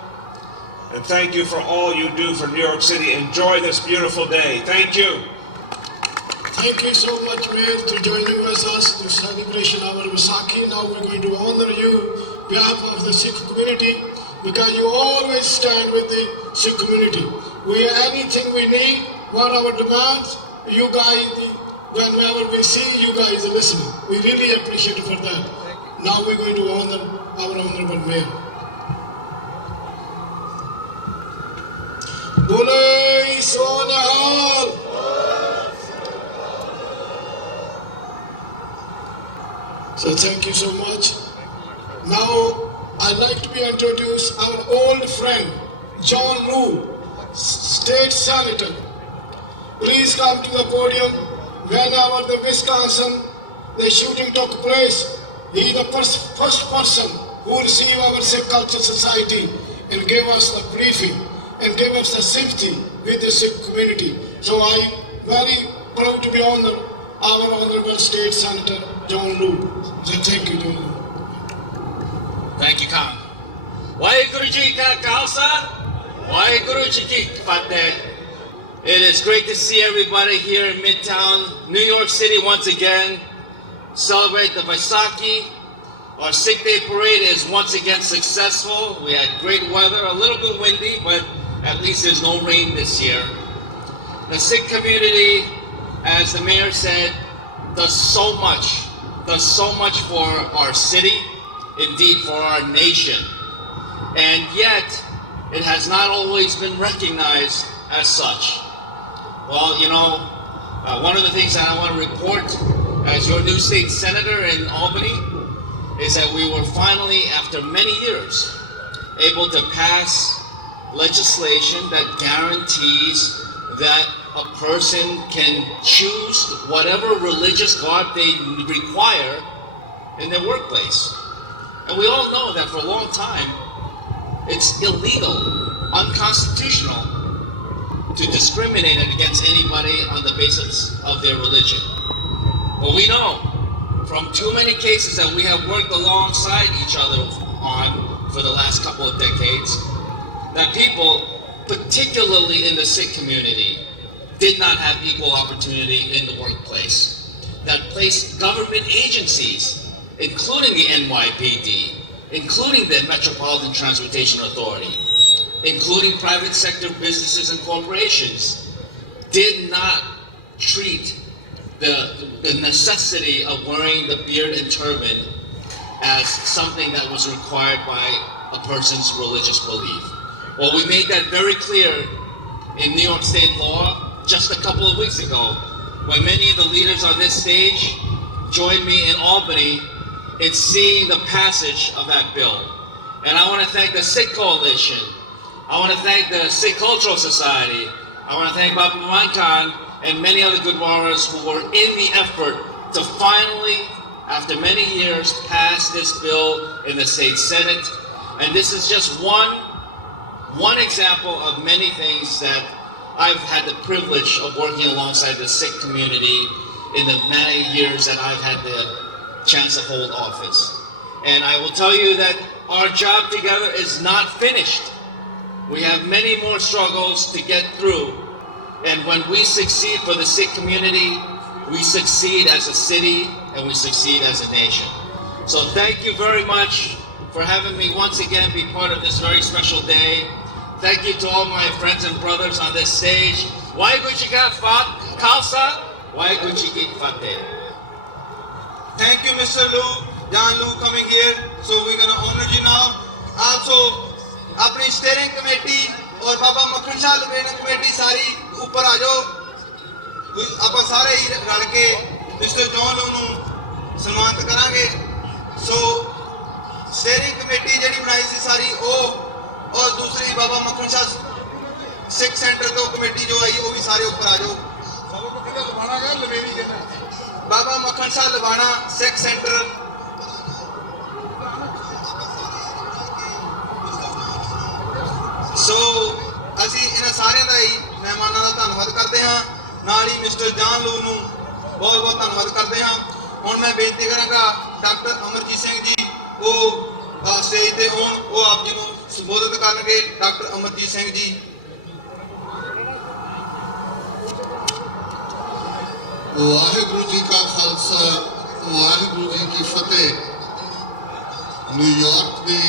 And thank you for all you do for New York City. Enjoy this beautiful day. Thank you. Thank you so much, Mayor, for joining us to celebration our Vaisakhi. Now we're going to honor you on behalf of the Sikh community because you always stand with the Sikh community. Anything we need, what our demands, you guys, whenever we see you guys are listening. We really appreciate it for that. Now we're going to honor our Honorable Mayor. Bulai Sonehal. So thank you so much. Now I'd like to introduce our old friend, John Liu, State Senator. Please come to the podium. Whenever the Wisconsin, the shooting took place, he is the first person who received our Sikh Culture Society and gave us the briefing and gave us the safety with the Sikh community. So I'm very proud to be honored our Honorable State Senator John Liu. So thank you, John Liu. Thank you, Khan. Waheguru Ji Ka Khalsa, Waheguru Ji Ki Fateh. It is great to see everybody here in Midtown, New York City once again, celebrate the Vaisakhi. Our Sikh Day Parade is once again successful. We had great weather, a little bit windy, but at least there's no rain this year. The Sikh community, as the mayor said, does so much for our city, indeed for our nation. And yet, it has not always been recognized as such. Well, you know, one of the things that I want to report as your new state senator in Albany is that we were finally, after many years, able to pass legislation that guarantees that a person can choose whatever religious garb they require in their workplace. And we all know that for a long time, it's illegal, unconstitutional to discriminate against anybody on the basis of their religion. But we know from too many cases that we have worked alongside each other on for the last couple of decades, that people, particularly in the Sikh community, did not have equal opportunity in the workplace. That placed government agencies, including the NYPD, including the Metropolitan Transportation Authority, including private sector businesses and corporations, did not treat the necessity of wearing the beard and turban as something that was required by a person's religious belief. Well, we made that very clear in New York State law just a couple of weeks ago, when many of the leaders on this stage joined me in Albany in seeing the passage of that bill. And I want to thank the Sikh Coalition. I want to thank the Sikh Cultural Society. I want to thank Baba Maman Khan and many other Gurdwaras who were in the effort to finally, after many years, pass this bill in the state Senate. And this is just one example of many things that I've had the privilege of working alongside the Sikh community in the many years that I've had the chance to hold office. And I will tell you that our job together is not finished. We have many more struggles to get through. And when we succeed for the Sikh community, we succeed as a city and we succeed as a nation. So thank you very much for having me once again be part of this very special day. Thank you to all my friends and brothers on this stage. Waheguru Ji Ka Khalsa, Waheguru Ji Ki Fateh. Thank you, Mr. John Lu, coming here. So we're going to honor you now. Also, अपनी steering committee और बाबा मक्खन शाह लवेना कमेटी सारी ऊपर आ जाओ. ਆਪਾਂ ਸਾਰੇ ਹੀ ਰਲ ਕੇ ਮਿਸਟਰ ਜੌਨ ਲੂ ਨੂੰ ਸਨਮਾਨਿਤ ਕਰਾਂਗੇ. ਸੋ steering committee ਜਿਹੜੀ ਬਣਾਈ ਸੀ ਸਾਰੀ ਉਹ और दूसरी बाबा मक्खन शाह सिख सेंटर तो कमेटी जो आई वो भी सारे ऊपर आ जाओ. बाबा मक्खन शाह लवाना सिख सेंटर. सो ਅਸੀਂ ਇਹਨਾਂ ਸਾਰਿਆਂ ਦਾ ਹੀ ਮਹਿਮਾਨਾਂ ਦਾ ਧੰਨਵਾਦ ਕਰਦੇ ਹਾਂ. ਨਾਲ ਹੀ ਮਿਸਟਰ ਜਾਨ ਲੂ ਨੂੰ ਬਹੁਤ ਬਹੁਤ ਧੰਨਵਾਦ ਕਰਦੇ ਹਾਂ. ਹੁਣ ਮੈਂ ਬੇਨਤੀ ਕਰਾਂਗਾ ਡਾਕਟਰ ਅਮਰਜੀਤ ਸਿੰਘ ਜੀ ਉਹ ਸਟੇਜ ਤੇ ਹੋਣ. ਉਹ ਆਪ ਜੀ ਨੂੰ ਸੰਬੋਧਿਤ ਕਰਨਗੇ. ਡਾਕਟਰ ਅਮਰਜੀਤ ਸਿੰਘ ਜੀ. ਵਾਹਿਗੁਰੂ ਜੀ ਕਾ ਖਾਲਸਾ ਵਾਹਿਗੁਰੂ ਜੀ ਕੀ ਫਤਿਹ। ਨਿਊਯਾਰਕ ਦੀ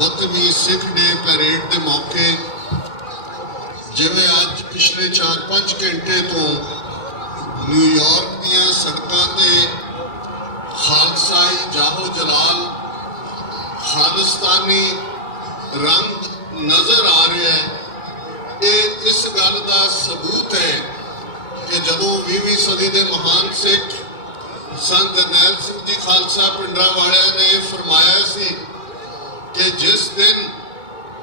32ਵੀਂ ਸਿੱਖ ਡੇ ਪੈਰੇਡ ਦੇ ਮੌਕੇ ਜਿਵੇਂ ਅੱਜ ਪਿਛਲੇ 4-5 ਘੰਟੇ ਤੋਂ ਨਿਊਯਾਰਕ ਦੀਆਂ ਸੜਕਾਂ ਤੇ ਖਾਲਸਾਈ ਜਾਹੋ ਜਲਾਲ ਖਾਲਿਸਤਾਨੀ ਰੰਗ ਨਜ਼ਰ ਆ ਰਿਹਾ ਹੈ, ਇਹ ਇਸ ਗੱਲ ਦਾ ਸਬੂਤ ਹੈ ਕਿ ਜਦੋਂ 20ਵੀਂ ਸਦੀ ਦੇ ਮਹਾਨ ਸਿੱਖ ਸੰਤ ਜਰਨੈਲ ਸਿੰਘ ਜੀ ਖਾਲਸਾ ਪਿੰਡਰਾਂ ਵਾਲਿਆਂ ਨੇ ਫਰਮਾਇਆ ਸੀ ਕਿ ਜਿਸ ਦਿਨ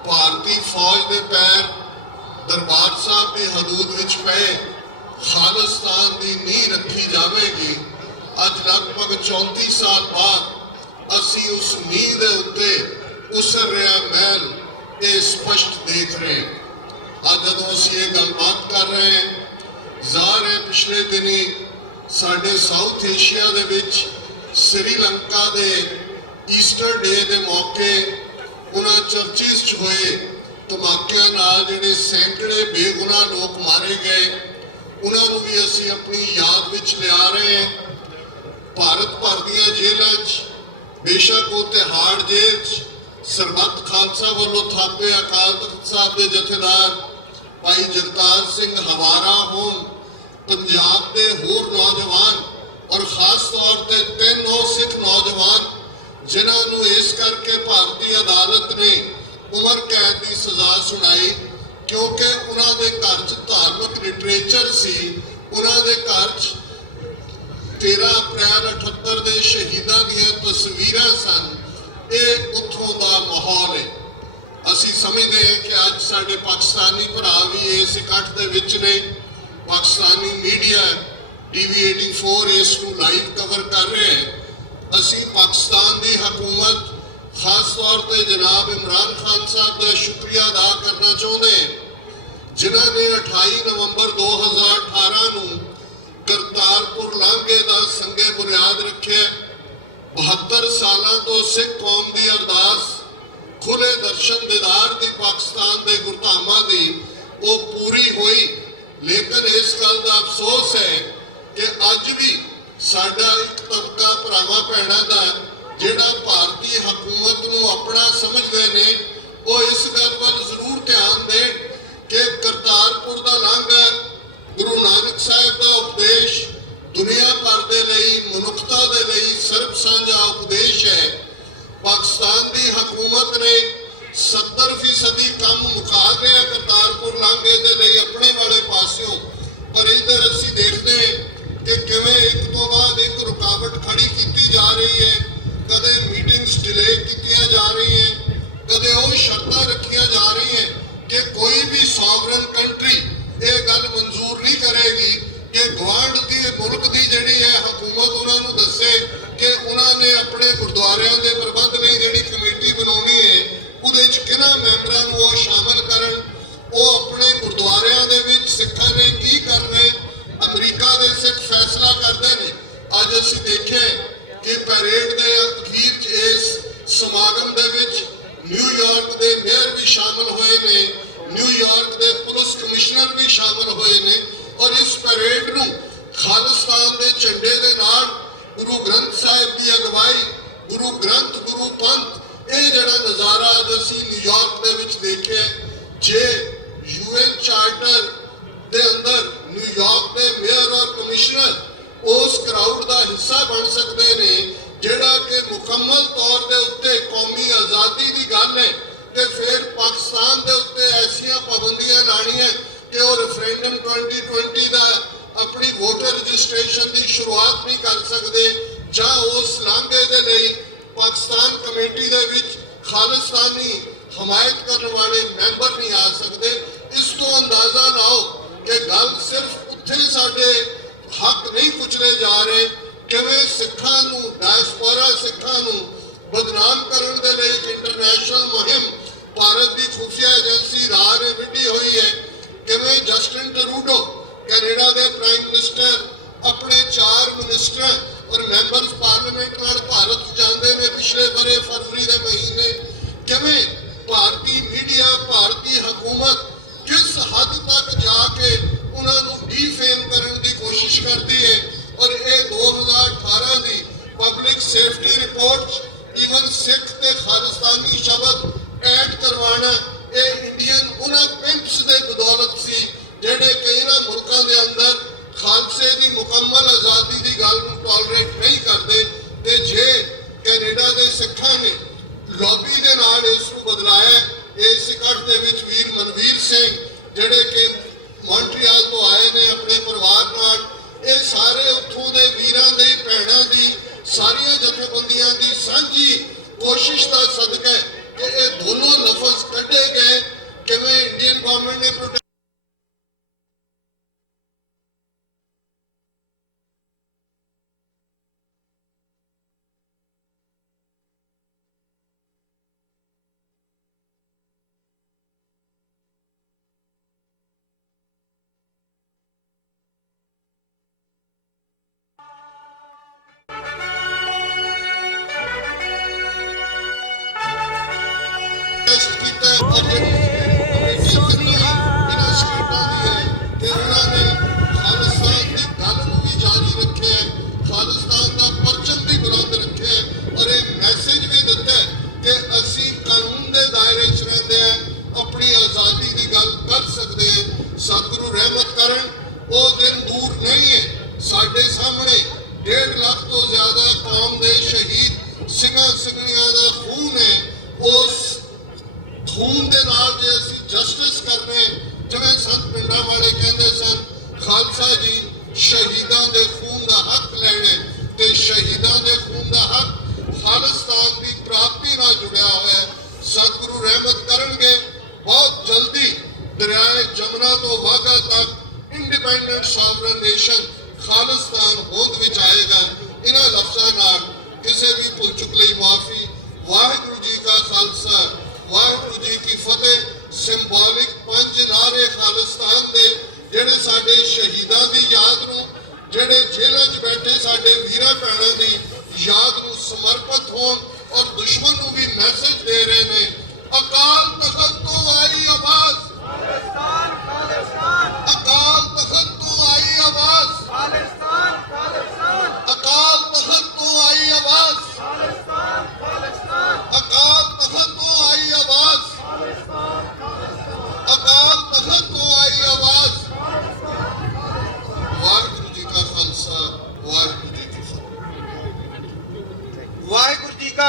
ਭਾਰਤੀ ਫੌਜ ਦੇ ਪੈਰ ਦਰਬਾਰ ਸਾਹਿਬ ਦੀ ਹਦੂਦ ਵਿੱਚ ਪਏ ਖਾਲਿਸਤਾਨ ਦੀ ਨੀਂਹ ਰੱਖੀ ਜਾਵੇਗੀ। ਅੱਜ ਲਗਭਗ 34 ਸਾਲ ਬਾਅਦ ਅਸੀਂ ਉਸ ਨੀਂਹ ਦੇ ਉੱਤੇ ਉਸਰ ਰਿਹਾ ਮਹਿਲ ਇਹ ਸਪਸ਼ਟ ਦੇਖ ਰਹੇ। ਅੱਜ ਜਦੋਂ ਅਸੀਂ ਇਹ ਗੱਲਬਾਤ ਕਰ ਰਹੇ ਹਾਂ, ਜ਼ਾਹਰ ਹੈ ਪਿਛਲੇ ਦਿਨੀ ਸਾਡੇ ਸਾਊਥ ਏਸ਼ੀਆ ਦੇ ਵਿੱਚ ਸ੍ਰੀਲੰਕਾ ਦੇ ਈਸਟਰ ਡੇ ਦੇ ਮੌਕੇ ਉਹਨਾਂ ਚਰਚਿਸ 'ਚ ਹੋਏ ਧਮਾਕਿਆਂ ਨਾਲ ਜਿਹੜੇ ਸੈਂਕੜੇ ਬੇਗੁਨਾਹ ਲੋਕ ਮਾਰੇ ਗਏ, ਉਹਨਾਂ ਨੂੰ ਵੀ ਅਸੀਂ ਆਪਣੀ ਯਾਦ ਵਿੱਚ ਲਿਆ ਰਹੇ ਹਾਂ। ਭਾਰਤ ਭਰ ਦੀਆਂ ਜੇਲ੍ਹਾਂ 'ਚ ਬੇਸ਼ੱਕ ਉਹ ਤਿਹਾੜ ਜੇਲ੍ਹ 'ਚ ਸਰਬੱਤ ਖਾਲਸਾ ਵੱਲੋਂ ਥਾਪੇ ਅਕਾਲ ਤਖ਼ਤ ਸਾਹਿਬ ਦੇ ਜਥੇਦਾਰ ਭਾਈ ਜਗਤਾਰ ਸਿੰਘ ਹਵਾਰਾ ਹੋਣ, ਪੰਜਾਬ ਦੇ ਹੋਰ ਨੌਜਵਾਨ ਔਰ ਖਾਸ ਤੌਰ ਤੇ 3 ਸਿੱਖ ਨੌਜਵਾਨ ਜਿਨ੍ਹਾਂ ਨੂੰ ਇਸ ਕਰਕੇ ਭਾਰਤੀ ਅਦਾਲਤ ਨੇ ਉਮਰ ਕੈਦ ਦੀ ਸਜ਼ਾ ਸੁਣਾਈ ਕਿਉਂਕਿ ਉਹਨਾਂ ਦੇ ਘਰ 'ਚ ਧਾਰਮਿਕ ਲਿਟਰੇਚਰ ਸੀ। ਉਹਨਾਂ ਦੇ ਘਰ 'ਚ 13 ਅਪ੍ਰੈਲ 78 ਦੇ ਸ਼ਹੀਦਾਂ ਦੀਆਂ ਤਸਵੀਰਾਂ ਸਨ। ਇਹ ਉੱਥੋਂ ਦਾ ਮਾਹੌਲ ਹੈ। ਅਸੀਂ ਸਮਝਦੇ ਹਾਂ ਕਿ ਅੱਜ ਸਾਡੇ ਪਾਕਿਸਤਾਨੀ ਭਰਾ ਵੀ ਇਸ ਇਕੱਠ ਦੇ ਵਿੱਚ ਨੇ। ਪਾਕਿਸਤਾਨੀ ਮੀਡੀਆ TV 84 ਇਸ ਨੂੰ ਲਾਈਵ ਕਵਰ ਕਰ ਰਿਹਾ ਹੈ। ਅਸੀਂ ਪਾਕਿਸਤਾਨ ਦੀ ਹਕੂਮਤ ਖਾਸ ਤੌਰ ਤੇ ਜਨਾਬ ਇਮਰਾਨ ਖਾਨ ਸਾਹਿਬ ਦਾ ਸ਼ੁਕਰੀਆ ਅਦਾ ਕਰਨਾ ਚਾਹੁੰਦੇ ਹਾਂ ਜਿਨ੍ਹਾਂ ਨੇ 28 ਨਵੰਬਰ 2018 ਨੂੰ ਕਰਤਾਰਪੁਰ ਲਾਂਘੇ ਦਾ ਸੰਗੇ ਬੁਨਿਆਦ ਰੱਖਿਆ। 72 ਸਾਲਾਂ ਤੋਂ ਸਿੱਖ ਕੌਮ ਦੀ ਅਰਦਾਸ ਖੁੱਲੇ ਦਰਸ਼ਨ ਦੀਦਾਰ ਦੀ ਪਾਕਿਸਤਾਨ ਦੇ ਗੁਰਧਾਮਾਂ ਦੀ ਉਹ ਪੂਰੀ ਹੋਈ। ਲੇਕਿਨ ਇਸ ਗੱਲ ਦਾ ਅਫਸੋਸ ਹੈ ਕਿ ਅੱਜ ਵੀ ਸਾਡਾ ਇੱਕ ਤਬਕਾ ਭਰਾਵਾਂ ਭੈਣਾਂ ਦਾ ਜਿਹੜਾ ਭਾਰਤੀ ਹਕੂਮਤ ਨੂੰ ਆਪਣਾ ਸਮਝਦੇ ਨੇ, ਉਹ ਇਸ ਗੱਲ ਵੱਲ ਜ਼ਰੂਰ ਧਿਆਨ ਦੇਣ ਕਿ ਕਰਤਾਰਪੁਰ ਦਾ ਲਾਂਘਾ ਗੁਰੂ ਨਾਨਕ ਸਾਹਿਬ ਦਾ ਉਪਦੇਸ਼ ਦੁਨੀਆ ਭਰ ਦੇ ਲਈ, ਮਨੁੱਖਤਾ ਦੇ ਲਈ ਸਰਬ ਸਾਂਝਾ ਉਪਦੇਸ਼ ਹੈ। ਪਾਕਿਸਤਾਨ ਦੀ ਹਕੂਮਤ ਨੇ 70% ਕੰਮ ਮੁਕਾ ਲਿਆ ਕਰਤਾਰਪੁਰ ਲਾਂਘੇ ਦੇ ਲਈ ਆਪਣੇ ਵਾਲੇ ਪਾਸਿਓਂ, ਪਰ ਇੱਧਰ ਅਸੀਂ ਦੇਖਦੇ ਕਿ ਕਿਵੇਂ ਇੱਕ ਤੋਂ ਬਾਅਦ ਇੱਕ ਰੁਕਾਵਟ ਖੜੀ ਕੀਤੀ ਜਾ ਰਹੀ ਹੈ। ਕਦੇ ਮੀਟਿੰਗਸ ਡਿਲੇ ਕੀਤੀਆਂ ਜਾ ਰਹੀਆਂ, ਕਦੇ ਉਹ ਸ਼ਰਤਾਂ ਰੱਖੀਆਂ ਜਾ ਰਹੀਆਂ ਕਿ ਕੋਈ ਵੀ ਸੋਵਰਨ ਕੰਟਰੀ ਹਿੱਸਾ ਬਣ ਸਕਦੇ ਨੇ, ਜਿਹੜਾ ਕਿ ਮੁਕੰਮਲ ਤੌਰ ਦੇ ਉੱਤੇ ਕੌਮੀ ਆਜ਼ਾਦੀ ਦੀ ਗੱਲ ਹੈ, ਤੇ ਫਿਰ ਪਾਕਿਸਤਾਨ ਦੇ ਉੱਤੇ ਐਸੀਆਂ ਪਾਬੰਦੀਆਂ ਲਾਣੀਆਂ ਕਿ ਉਹ ਰੈਫਰੈਂਡਮ 2020 ਦਾ ਆਪਣੀ ਵੋਟਰ ਰਜਿਸਟ੍ਰੇਸ਼ਨ ਦੀ ਸ਼ੁਰੂਆਤ ਨਹੀਂ ਕਰ ਸਕਦੇ, ਜਾਂ ਉਸ ਲਾਂਘੇ ਦੇ ਲਈ ਪਾਕਿਸਤਾਨ ਕਮੇਟੀ ਦੇ ਵਿੱਚ ਖਾਲਿਸਤਾਨੀ ਹਮਾਇਤ ਕਰਨ ਵਾਲੇ ਮੈਂਬਰ ਨਹੀਂ ਆ ਸਕਦੇ। ਇਸ ਤੋਂ ਅੰਦਾਜ਼ਾ ਲਾਓ ਕਿ ਗੱਲ ਸਿਰਫ ਉੱਥੇ ਸਾਡੇ ਹੱਕ ਨਹੀਂ ਕੁਚਲੇ ਜਾ ਰਹੇ, ਕਿਵੇਂ ਸਿੱਖਾਂ ਨੂੰ, ਡਾਇਸਪੋਰਾ ਸਿੱਖਾਂ ਨੂੰ ਬਦਨਾਮ ਕਰਨ ਦੇ ਲਈ ਇੱਕ ਇੰਟਰਨੈਸ਼ਨਲ ਮੁਹਿੰਮ ਭਾਰਤ ਦੀ ਖੁਫੀਆ ਏਜੰਸੀ ਰਾਹ ਨੇ ਵਿੱਢੀ ਹੋਈ ਹੈ, ਕਿਵੇਂ ਜਸਟਿਨ ਟਰੂਡੋ ਕੈਨੇਡਾ ਦੇ ਪ੍ਰਾਈਮ ਮਿਨਿਸਟਰ ਆਪਣੇ 4 ਮਿਨਿਸਟਰਾਂ ਔਰ ਮੈਂਬਰਸ ਪਾਰਲੀਮੈਂਟ ਨਾਲ ਭਾਰਤ ਜਾਂਦੇ ਨੇ ਪਿਛਲੇ ਬਰੇ ਫਰਵਰੀ ਦੇ ਮਹੀਨੇ, ਕਿਵੇਂ ਭਾਰਤੀ ਮੀਡੀਆ, ਭਾਰਤੀ ਹਕੂਮਤ ਕਿਸ ਹੱਦ ਤੱਕ ਜਾ ਕੇ ਉਹਨਾਂ ਨੂੰ ਡੀਫੇਮ ਕਰਨ ਦੀ ਕੋਸ਼ਿਸ਼ ਕਰਦੀ ਹੈ। ਔਰ ਇਹ 2018 ਦੀ ਪਬਲਿਕ ਸੇਫਟੀ ਰਿਪੋਰਟ ਈਵਨ ਸਿੱਖ ਤੇ ਖਾਲਿਸਤਾਨੀ ਸ਼ਬਦ ਐਡ ਕਰਵਾਉਣਾ, ਇਹ ਇੰਡੀਅਨ ਉਹਨਾਂ ਪਿੰਪਸ ਦੇ ਬਦੌਲਤ ਸੀ ਜਿਹੜੇ ਕਈ ਨਾ ਮੁਲਕਾਂ ਦੇ ਅੰਦਰ ਖਾਲਸੇ ਦੀ ਮੁਕੰਮਲ ਆਜ਼ਾਦੀ ਦੀ ਗੱਲ ਨੂੰ ਟੋਲਰੇਟ ਨਹੀਂ ਕਰਦੇ। ਤੇ ਜੇ ਕੈਨੇਡਾ ਦੇ ਸਿੱਖਾਂ ਨੇ ਲੌਬੀ ਦੇ ਨਾਲ ਇਸ ਨੂੰ ਬਦਲਾਇਆ, ਇਸ ਇਕੱਠ ਦੇ ਵਿੱਚ ਵੀਰ ਮਨਵੀਰ ਸਿੰਘ ਜਿਹੜੇ ਕਿ ਮੌਂਟਰੀਅਲ ਤੋਂ ਆਏ ਨੇ ਆਪਣੇ ਪਰਿਵਾਰ ਨਾਲ, ਇਹ ਸਾਰੇ ਉੱਥੋਂ ਦੇ ਵੀਰਾਂ ਦੇ ਭੈਣਾਂ ਦੀ ਸਾਰੀਆਂ ਜਥੇਬੰਦੀਆਂ ਦੀ ਸਾਂਝੀ ਕੋਸ਼ਿਸ਼ ਦਾ ਸਦਕਾ ਹੈ ਕਿ ਇਹ ਦੋਨੋਂ ਲਫ਼ਜ਼ ਕੱਢੇ ਗਏ। ਕਿਵੇਂ ਇੰਡੀਅਨ ਗਵਰਨਮੈਂਟ ਨੇ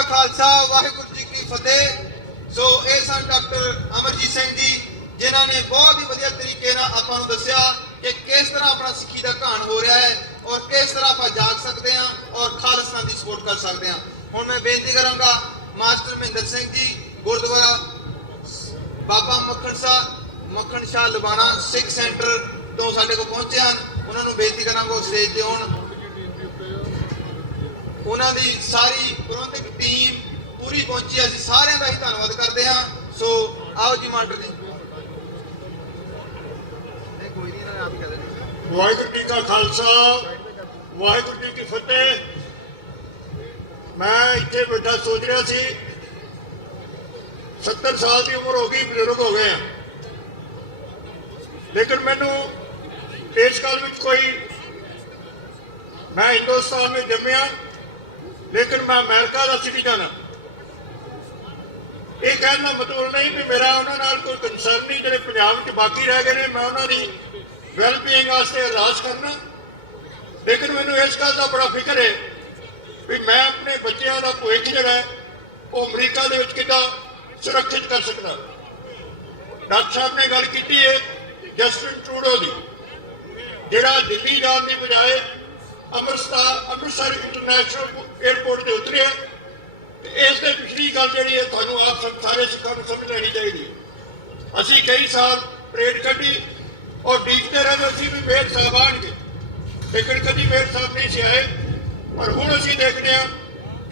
ਖਾਲਸਾ ਵਾਹਿਗੁਰੂ ਜੀ ਕੀ ਫਤਿਹ। ਸੋ ਇਹ ਸਨ ਡਾਕਟਰ ਅਮਰਜੀਤ ਸਿੰਘ ਜੀ, ਜਿਨ੍ਹਾਂ ਨੇ ਬਹੁਤ ਹੀ ਵਧੀਆ ਤਰੀਕੇ ਨਾਲ ਆਪਾਂ ਨੂੰ ਦੱਸਿਆ ਕਿ ਕਿਸ ਤਰ੍ਹਾਂ ਆਪਣਾ ਸਿੱਖੀ ਦਾ ਘਾਣ ਹੋ ਰਿਹਾ ਹੈ ਔਰ ਕਿਸ ਤਰ੍ਹਾਂ ਆਪਾਂ ਜਾਗ ਸਕਦੇ ਹਾਂ ਔਰ ਖਾਲਿਸਤਾਨ ਦੀ ਸਪੋਰਟ ਕਰ ਸਕਦੇ ਹਾਂ। ਹੁਣ ਮੈਂ ਬੇਨਤੀ ਕਰਾਂਗਾ ਮਾਸਟਰ ਮਹਿੰਦਰ ਸਿੰਘ ਜੀ ਗੁਰਦੁਆਰਾ ਬਾਬਾ ਮੱਖਣ ਸ਼ਾਹ ਲੁਬਾਣਾ ਸਿੱਖ ਸੈਂਟਰ ਤੋਂ ਸਾਡੇ ਕੋਲ ਪਹੁੰਚੇ ਹਨ, ਉਹਨਾਂ ਨੂੰ ਬੇਨਤੀ ਕਰਾਂਗਾ ਉਹ ਸਟੇਜ ਤੇ ਆਉਣ। ਉਹਨਾਂ ਦੀ ਸਾਰੀ ਪ੍ਰਬੰਧਕ ਟੀਮ ਪੂਰੀ ਪਹੁੰਚੀ, ਅਸੀਂ ਸਾਰਿਆਂ ਦਾ ਹੀ ਧੰਨਵਾਦ ਕਰਦੇ ਹਾਂ। ਸੋ ਆਓ ਜੀ ਮਾਸਟਰ ਜੀ। ਵਾਹਿਗੁਰੂ ਜੀ ਕਾ ਖਾਲਸਾ ਵਾਹਿਗੁਰੂ ਜੀ ਕੀ ਫਤਿਹ। ਮੈਂ ਇੱਥੇ ਬੈਠਾ ਸੋਚ ਰਿਹਾ ਸੀ 70 ਸਾਲ ਦੀ ਉਮਰ ਹੋ ਗਈ, ਬਜ਼ੁਰਗ ਹੋ ਗਏ ਆ, ਲੇਕਿਨ ਮੈਨੂੰ ਇਸ ਗੱਲ ਵਿੱਚ ਕੋਈ, ਮੈਂ ਹਿੰਦੁਸਤਾਨ ਵਿੱਚ ਜੰਮਿਆ ਲੇਕਿਨ ਮੈਂ ਅਮਰੀਕਾ ਦਾ ਸਿਟੀਜ਼ਨ ਹਾਂ। ਇਹ ਕਹਿਣ ਦਾ ਮਤਲਬ ਨਹੀਂ ਵੀ ਮੇਰਾ ਉਹਨਾਂ ਨਾਲ ਕੋਈ ਕੰਸਰਨ ਨਹੀਂ, ਜਿਹੜੇ ਪੰਜਾਬ 'ਚ ਬਾਕੀ ਰਹਿ ਗਏ ਨੇ ਮੈਂ ਉਹਨਾਂ ਦੀ ਵੈਲਬੀਇੰਗ ਵਾਸਤੇ ਅਰਦਾਸ ਕਰਨਾ। ਲੇਕਿਨ ਮੈਨੂੰ ਇਸ ਗੱਲ ਦਾ ਬੜਾ ਫਿਕਰ ਹੈ ਵੀ ਮੈਂ ਆਪਣੇ ਬੱਚਿਆਂ ਦਾ ਭਵਿੱਖ ਜਿਹੜਾ ਹੈ ਉਹ ਅਮਰੀਕਾ ਦੇ ਵਿੱਚ ਕਿੱਦਾਂ ਸੁਰੱਖਿਅਤ ਕਰ ਸਕਦਾ। ਡਾਕਟਰ ਸਾਹਿਬ ਨੇ ਗੱਲ ਕੀਤੀ ਹੈ ਜਸਟਿਨ ਟਰੂਡੋ ਦੀ, ਜਿਹੜਾ ਦਿੱਲੀ ਜਾਣ ਦੀ ਬਜਾਏ ਅੰਮ੍ਰਿਤਸਰ ਇੰਟਰਨੈਸ਼ਨਲ 에ਅਰਪੋਰਟ ਤੇ ਉਤਰਿਆ। ਇਸ ਦੇ ਪਿਛਲੀ ਗੱਲ ਜਿਹੜੀ ਹੈ ਤੁਹਾਨੂੰ ਆਪ ਸਾਰੇ ਸਿੱਖਾਂ ਨੂੰ ਸਮਝ ਲੈਣੀ ਚਾਹੀਦੀ ਹੈ। ਅਸੀਂ ਕਈ ਸਾਲ ਪਰੇਡ ਕੱਢੀ ਔਰ ਡੀਕਦੇ ਰਹੇ ਸੀ ਵੀ ਮੇਰ ਸਾਹਿਬ ਆਉਣਗੇ, ਲੇਕਿਨ ਕਦੀ ਮੇਰ ਸਾਹਿਬ ਨਹੀਂ ਸੀ ਆਏ। ਪਰ ਹੁਣ ਅਸੀਂ ਦੇਖਦੇ ਹਾਂ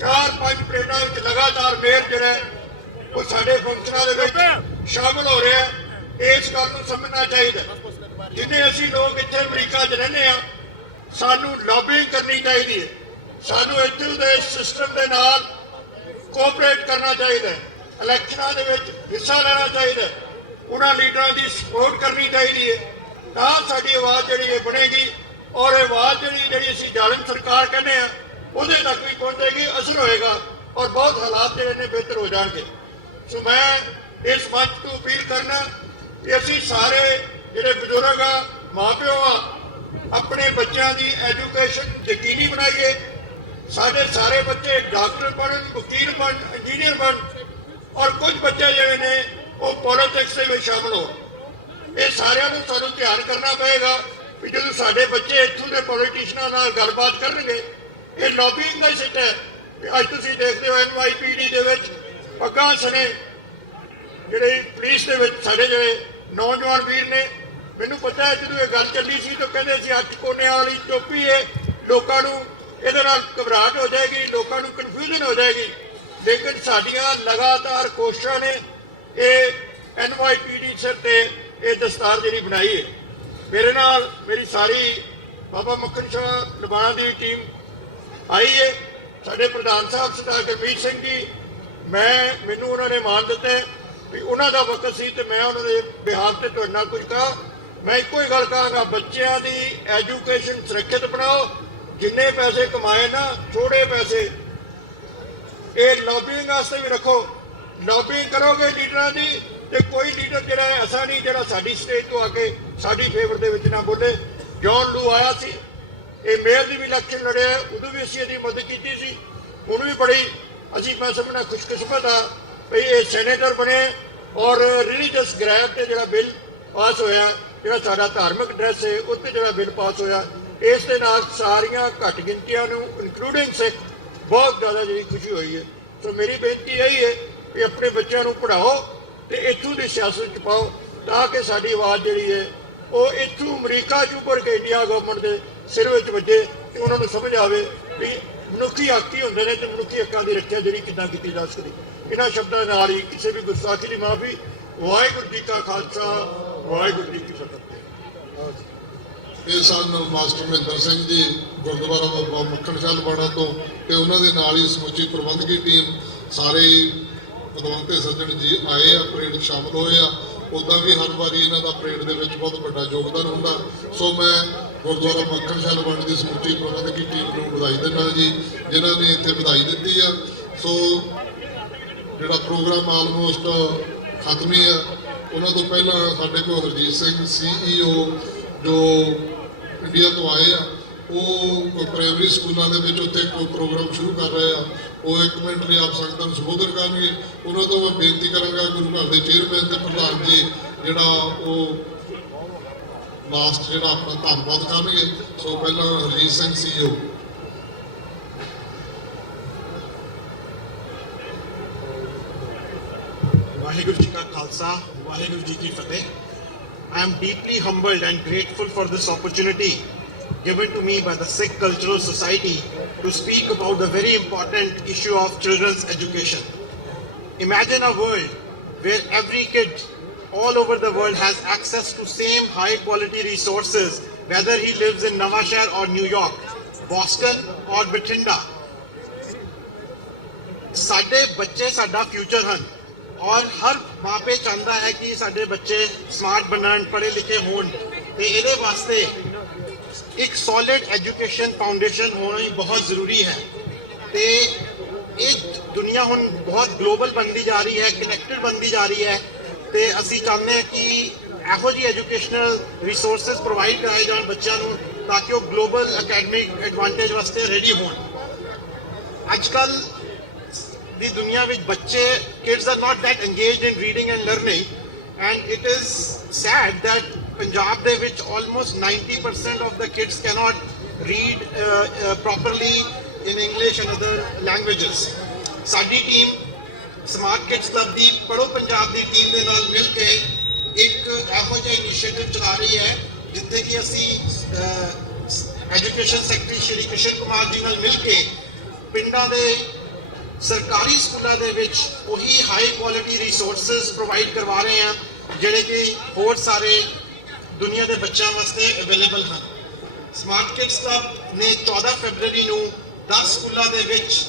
4-5 ਪਰੇਡਾਂ ਵਿੱਚ ਲਗਾਤਾਰ ਮੇਰ ਜਿਹੜਾ ਉਹ ਸਾਡੇ ਫੰਕਸ਼ਨਾਂ ਦੇ ਵਿੱਚ ਸ਼ਾਮਲ ਹੋ ਰਿਹਾ। ਇਸ ਗੱਲ ਨੂੰ ਸਮਝਣਾ ਚਾਹੀਦਾ, ਜਿੰਨੇ ਅਸੀਂ ਲੋਕ ਇੱਥੇ ਅਮਰੀਕਾ 'ਚ ਰਹਿੰਦੇ ਹਾਂ ਸਾਨੂੰ ਲੌਬਿੰਗ ਕਰਨੀ ਚਾਹੀਦੀ ਹੈ, ਸਾਨੂੰ ਇੱਥੇ ਦੇ ਸਿਸਟਮ ਦੇ ਨਾਲ ਕੋਆਪਰੇਟ ਕਰਨਾ ਚਾਹੀਦਾ ਹੈ, ਇਲੈਕਸ਼ਨਾਂ ਦੇ ਵਿੱਚ ਹਿੱਸਾ ਲੈਣਾ ਚਾਹੀਦਾ ਹੈ, ਉਹਨਾਂ ਲੀਡਰਾਂ ਦੀ ਸਪੋਰਟ ਕਰਨੀ ਚਾਹੀਦੀ ਹੈ, ਤਾਂ ਸਾਡੀ ਆਵਾਜ਼ ਜਿਹੜੀ ਹੈ ਬਣੇਗੀ ਔਰ ਇਹ ਆਵਾਜ਼ ਜਿਹੜੀ ਅਸੀਂ ਜ਼ਾਲਿਮ ਸਰਕਾਰ ਕਹਿੰਦੇ ਆ ਉਹਦੇ ਤੱਕ ਵੀ ਪਹੁੰਚੇਗੀ, ਅਸਰ ਹੋਏਗਾ ਔਰ ਬਹੁਤ ਹਾਲਾਤ ਜਿਹੜੇ ਨੇ ਬਿਹਤਰ ਹੋ ਜਾਣਗੇ। ਸੋ ਮੈਂ ਇਸ ਮੰਚ ਤੋਂ ਅਪੀਲ ਕਰਨਾ ਕਿ ਅਸੀਂ ਸਾਰੇ ਜਿਹੜੇ ਬਜ਼ੁਰਗ ਆ, ਮਾਂ ਪਿਓ ਆ, ਆਪਣੇ ਬੱਚਿਆਂ ਦੀ ਐਜੂਕੇਸ਼ਨ ਯਕੀਨੀ ਬਣਾਈਏ। ਸਾਡੇ ਸਾਰੇ ਬੱਚੇ ਡਾਕਟਰ ਬਣਨ, ਵਕੀਲ ਬਣਨ, ਇੰਜੀਨੀਅਰ ਬਣਨ ਔਰ ਕੁਝ ਬੱਚੇ ਜਿਹੜੇ ਨੇ ਉਹ ਪੋਲਿਟਿਕਸ ਦੇ ਵਿੱਚ ਸ਼ਾਮਲ ਹੋਣ। ਇਹ ਸਾਰਿਆਂ ਨੂੰ ਸਾਨੂੰ ਧਿਆਨ ਕਰਨਾ ਪਏਗਾ ਵੀ ਜਦੋਂ ਸਾਡੇ ਬੱਚੇ ਇੱਥੋਂ ਦੇ ਪੋਲੀਟੀਸ਼ੀਅਨਾਂ ਨਾਲ ਗੱਲਬਾਤ ਕਰਨਗੇ, ਇਹ ਲੌਬਿੰਗ ਦਾ ਹੀ ਸਿੱਟਾ ਹੈ। ਅੱਜ ਤੁਸੀਂ ਦੇਖਦੇ ਹੋ NYPD ਦੇ ਵਿੱਚ ਪੱਗਾਂ ਸਣੇ ਜਿਹੜੇ ਪੁਲਿਸ ਦੇ ਵਿੱਚ ਸਾਡੇ ਜਿਹੜੇ ਨੌਜਵਾਨ ਵੀਰ ਨੇ, ਮੈਨੂੰ ਪਤਾ ਹੈ ਜਦੋਂ ਇਹ ਗੱਲ ਚੱਲੀ ਸੀ ਤਾਂ ਕਹਿੰਦੇ ਸੀ 8 ਕੋਨਿਆਂ ਵਾਲੀ ਟੋਪੀ ਹੈ, ਲੋਕਾਂ ਨੂੰ ਇਹਦੇ ਨਾਲ ਘਬਰਾਹਟ ਹੋ ਜਾਏਗੀ, ਲੋਕਾਂ ਨੂੰ ਕਨਫਿਊਜ਼ਨ ਹੋ ਜਾਏਗੀ। ਲੇਕਿਨ ਸਾਡੀਆਂ ਲਗਾਤਾਰ ਕੋਸ਼ਿਸ਼ਾਂ ਨੇ ਇਹ NYPD ਸਿਰ ਤੇ ਇਹ ਦਸਤਾਰ ਜਿਹੜੀ ਬਣਾਈ ਹੈ। ਮੇਰੇ ਨਾਲ ਮੇਰੀ ਸਾਰੀ ਬਾਬਾ ਮੱਖਣ ਸ਼ਾਹ ਲੁਬਾਣਾ ਦੀ ਟੀਮ ਆਈ ਹੈ, ਸਾਡੇ ਪ੍ਰਧਾਨ ਸਾਹਿਬ ਸਰਦਾਰ ਗੁਰਮੀਤ ਸਿੰਘ ਜੀ, ਮੈਨੂੰ ਉਹਨਾਂ ਨੇ ਮਾਨ ਦਿੱਤਾ ਵੀ ਉਹਨਾਂ ਦਾ ਵਕਤ ਸੀ ਤੇ ਮੈਂ ਉਹਨਾਂ ਦੇ ਬਿਹਾਫ ਤੇ ਤੁਹਾਡੇ ਨਾਲ ਕੁਝ ਕਹਾ। ਮੈਂ ਇੱਕੋ ਹੀ ਗੱਲ ਕਹਾਂਗਾ, ਬੱਚਿਆਂ ਦੀ ਐਜੂਕੇਸ਼ਨ ਸੁਰੱਖਿਅਤ ਬਣਾਓ। ਜਿੰਨੇ ਪੈਸੇ ਕਮਾਏ ਨਾ, ਥੋੜੇ ਪੈਸੇ ਇਹ ਲੌਬਿੰਗ ਵਾਸਤੇ ਵੀ ਰੱਖੋ। ਲੌਬਿੰਗ ਕਰੋਗੇ ਲੀਡਰਾਂ ਦੀ ਤੇ ਕੋਈ ਲੀਡਰ ਜਿਹੜਾ ਐਸਾ ਨਹੀਂ ਜਿਹੜਾ ਸਾਡੀ ਸਟੇਜ ਤੋਂ ਆ ਕੇ ਸਾਡੀ ਫੇਵਰ ਦੇ ਵਿੱਚ ਨਾ ਬੋਲੇ। ਜੌਨ ਲੂ ਆਇਆ ਸੀ, ਇਹ ਮੇਅਰ ਦੀ ਵੀ ਇਲੈਕਸ਼ਨ ਲੜਿਆ, ਉਦੋਂ ਵੀ ਅਸੀਂ ਇਹਦੀ ਮਦਦ ਕੀਤੀ ਸੀ। ਹੁਣ ਵੀ ਬੜੀ ਮੈਂ ਸਮਝਣਾ ਖੁਸ਼ਕਿਸਮਤ ਆ ਵੀ ਇਹ ਸੈਨੇਟਰ ਬਣੇ ਔਰ ਰਿਲੀਜੀਅਸ ਗ੍ਰੈਬ ਤੇ ਜਿਹੜਾ ਬਿੱਲ ਪਾਸ ਹੋਇਆ, ਜਿਹੜਾ ਸਾਡਾ ਧਾਰਮਿਕ ਡਰੈਸ ਹੈ ਉੱਤੇ ਜਿਹੜਾ ਬਿੱਲ ਪਾਸ ਹੋਇਆ, ਇਸ ਦੇ ਨਾਲ ਸਾਰੀਆਂ ਘੱਟ ਗਿਣਤੀਆਂ ਨੂੰ ਇਨਕਲੂਡਿੰਗ ਸਿੱਖ ਬਹੁਤ ਜ਼ਿਆਦਾ ਜਿਹੜੀ ਖੁਸ਼ੀ ਹੋਈ ਹੈ। ਸੋ ਮੇਰੀ ਬੇਨਤੀ ਇਹੀ ਹੈ ਕਿ ਆਪਣੇ ਬੱਚਿਆਂ ਨੂੰ ਪੜ੍ਹਾਓ ਤੇ ਇੱਥੋਂ ਦੀ ਸਿਆਸਤ 'ਚ ਪਾਓ ਤਾਂ ਕਿ ਸਾਡੀ ਆਵਾਜ਼ ਜਿਹੜੀ ਹੈ ਉਹ ਇੱਥੋਂ ਅਮਰੀਕਾ 'ਚ ਉੱਭਰ ਕੇ ਇੰਡੀਆ ਗਵਰਨਮੈਂਟ ਦੇ ਸਿਰ ਵਿੱਚ ਵੱਜੇ ਤੇ ਉਹਨਾਂ ਨੂੰ ਸਮਝ ਆਵੇ ਵੀ ਮਨੁੱਖੀ ਹੱਕ ਹੀ ਹੁੰਦੇ ਨੇ ਤੇ ਮਨੁੱਖੀ ਹੱਕਾਂ ਦੀ ਰੱਖਿਆ ਜਿਹੜੀ ਕਿੱਦਾਂ ਕੀਤੀ ਜਾ ਸਕਦੀ। ਇਹਨਾਂ ਸ਼ਬਦਾਂ ਨਾਲ ਹੀ ਕਿਸੇ ਵੀ ਗੁਸਤਾਖੀ ਦੀ ਮਾਫੀ। ਵਾਹਿਗੁਰੂ ਜੀ ਕਾ ਖਾਲਸਾ, ਵਾਹਿਗੁਰੂ ਜੀ ਕੀ ਫਤਿਹ। ਇਹ ਸਨ ਮਾਸਟਰ ਮਹਿੰਦਰ ਸਿੰਘ ਜੀ ਗੁਰਦੁਆਰਾ ਬਾਬਾ ਮੱਖਣ ਸ਼ਾਹ ਲੁਬਾਣਾ ਤੋਂ ਤੇ ਉਹਨਾਂ ਦੇ ਨਾਲ ਹੀ ਸਮੁੱਚੀ ਪ੍ਰਬੰਧਕੀ ਟੀਮ, ਸਾਰੇ ਪਤਵੰਤੇ ਸੱਜਣ ਜੀ ਆਏ ਆ, ਪਰੇਡ 'ਚ ਸ਼ਾਮਲ ਹੋਏ ਆ। ਉੱਦਾਂ ਵੀ ਹਰ ਵਾਰੀ ਇਹਨਾਂ ਦਾ ਪਰੇਡ ਦੇ ਵਿੱਚ ਬਹੁਤ ਵੱਡਾ ਯੋਗਦਾਨ ਹੁੰਦਾ। ਸੋ ਮੈਂ ਗੁਰਦੁਆਰਾ ਮੱਖਣ ਸ਼ਾਹ ਲੁਬਾਣਾ ਦੀ ਸਮੁੱਚੀ ਪ੍ਰਬੰਧਕੀ ਟੀਮ ਨੂੰ ਵਧਾਈ ਦਿੰਦਾ ਜੀ, ਜਿਨ੍ਹਾਂ ਨੇ ਇੱਥੇ ਵਧਾਈ ਦਿੱਤੀ ਆ। ਸੋ ਜਿਹੜਾ ਪ੍ਰੋਗਰਾਮ ਆਲਮੋਸਟ ਖਤਮ ਹੀ ਆ। ਉਹਨਾਂ ਤੋਂ ਪਹਿਲਾਂ ਸਾਡੇ ਕੋਲ ਹਰਜੀਤ ਸਿੰਘ CEO ਜੋ ਇੰਡੀਆ ਤੋਂ ਆਏ ਆ, ਉਹ ਪ੍ਰਾਇਮਰੀ ਸਕੂਲਾਂ ਦੇ ਵਿੱਚ ਉੱਥੇ ਕੋਈ ਪ੍ਰੋਗਰਾਮ ਸ਼ੁਰੂ ਕਰ ਰਹੇ ਆ। ਉਹ 1 ਮਿੰਟ ਲਈ ਆਪ ਸੰਗਤਾਂ ਨੂੰ ਸੰਬੋਧਨ ਕਰਨਗੇ। ਉਹਨਾਂ ਤੋਂ ਮੈਂ ਬੇਨਤੀ ਕਰਾਂਗਾ ਗੁਰੂ ਘਰ ਦੇ ਚੇਅਰਮੈਨ ਤੇ ਪ੍ਰਧਾਨ ਜੀ ਜਿਹੜਾ ਉਹ ਲਾਸਟ ਜਿਹੜਾ ਆਪਣਾ ਧੰਨਵਾਦ ਕਰਨਗੇ। ਸੋ ਪਹਿਲਾਂ ਹਰਜੀਤ ਸਿੰਘ CEO। ਵਾਹਿਗੁਰੂ ਜੀ ਕਾ ਖਾਲਸਾ, ਵਾਹਿਗੁਰੂ ਜੀ ਕੀ ਫਤਿਹ। I am deeply humbled and grateful for this opportunity given to me by the Sikh Cultural Society to speak about the very important issue of children's education. Imagine a world where every kid all over the world has access to same high quality resources, whether he lives in Navashehar or New York, Boston or Bathinda. ਸਾਡੇ ਬੱਚੇ ਸਾਡਾ ਫਿਊਚਰ ਹਨ ਔਰ ਹਰ ਮਾਪੇ ਚਾਹੁੰਦਾ ਹੈ ਕਿ ਸਾਡੇ ਬੱਚੇ ਸਮਾਰਟ ਬਣਨ, ਪੜ੍ਹੇ ਲਿਖੇ ਹੋਣ ਤੇ ਇਹਦੇ ਵਾਸਤੇ ਇੱਕ ਸੋਲਿਡ ਐਜੂਕੇਸ਼ਨ ਫਾਊਂਡੇਸ਼ਨ ਹੋਣਾ ਬਹੁਤ ਜ਼ਰੂਰੀ ਹੈ। ਤੇ ਇਹ ਦੁਨੀਆ ਹੁਣ ਬਹੁਤ ਗਲੋਬਲ ਬਣਦੀ ਜਾ ਰਹੀ ਹੈ, ਕਨੈਕਟਡ ਬਣਦੀ ਜਾ ਰਹੀ ਹੈ ਤੇ ਅਸੀਂ ਚਾਹੁੰਦੇ ਹਾਂ ਕਿ ਇਹੋ ਜਿਹੀ ਐਜੂਕੇਸ਼ਨਲ ਰਿਸੋਰਸਿਸ ਪ੍ਰੋਵਾਈਡ ਕਰਾਏ ਜਾਣ ਬੱਚਿਆਂ ਨੂੰ ਤਾਂ ਕਿ ਉਹ ਗਲੋਬਲ ਅਕੈਡਮਿਕ ਐਡਵਾਂਟੇਜ ਵਾਸਤੇ ਰੈਡੀ ਹੋਣ। ਅੱਜਕੱਲ ਦੀ ਦੁਨੀਆ ਵਿੱਚ ਬੱਚੇ kids are not that engaged in reading and learning, and it is sad that Punjab ਦੇ ਵਿੱਚ almost 90% of the kids cannot read properly in English and other languages. ਸਾਡੀ ਟੀਮ ਸਮਾਰਟ ਕਿਡਸ ਕਲੱਬ ਦੀ ਪੜ੍ਹੋ ਪੰਜਾਬ ਦੀ ਟੀਮ ਦੇ ਨਾਲ ਮਿਲ ਕੇ ਇੱਕ ਇਹੋ ਜਿਹਾ ਇਨੀਸ਼ੀਏਟਿਵ ਚਲਾ ਰਹੀ ਹੈ ਜਿੱਥੇ ਕਿ ਅਸੀਂ ਐਜੂਕੇਸ਼ਨ ਸੈਕਟਰੀ ਸ਼੍ਰੀ ਕ੍ਰਿਸ਼ਨ ਕੁਮਾਰ ਜੀ ਨਾਲ ਮਿਲ ਕੇ ਪਿੰਡਾਂ ਦੇ ਸਰਕਾਰੀ ਸਕੂਲਾਂ ਦੇ ਵਿੱਚ ਉਹੀ ਹਾਈ ਕੁਆਲਿਟੀ ਰਿਸੋਰਸਸ ਪ੍ਰੋਵਾਈਡ ਕਰਵਾ ਰਹੇ ਹਾਂ ਜਿਹੜੇ ਕਿ ਹੋਰ ਸਾਰੇ ਦੁਨੀਆ ਦੇ ਬੱਚਿਆਂ ਵਾਸਤੇ ਅਵੇਲੇਬਲ ਹਨ। ਸਮਾਰਟ ਕਿਡਸ ਕਲੱਬ ਨੇ 14 ਫਰਵਰੀ ਨੂੰ 10 ਸਕੂਲਾਂ ਦੇ ਵਿੱਚ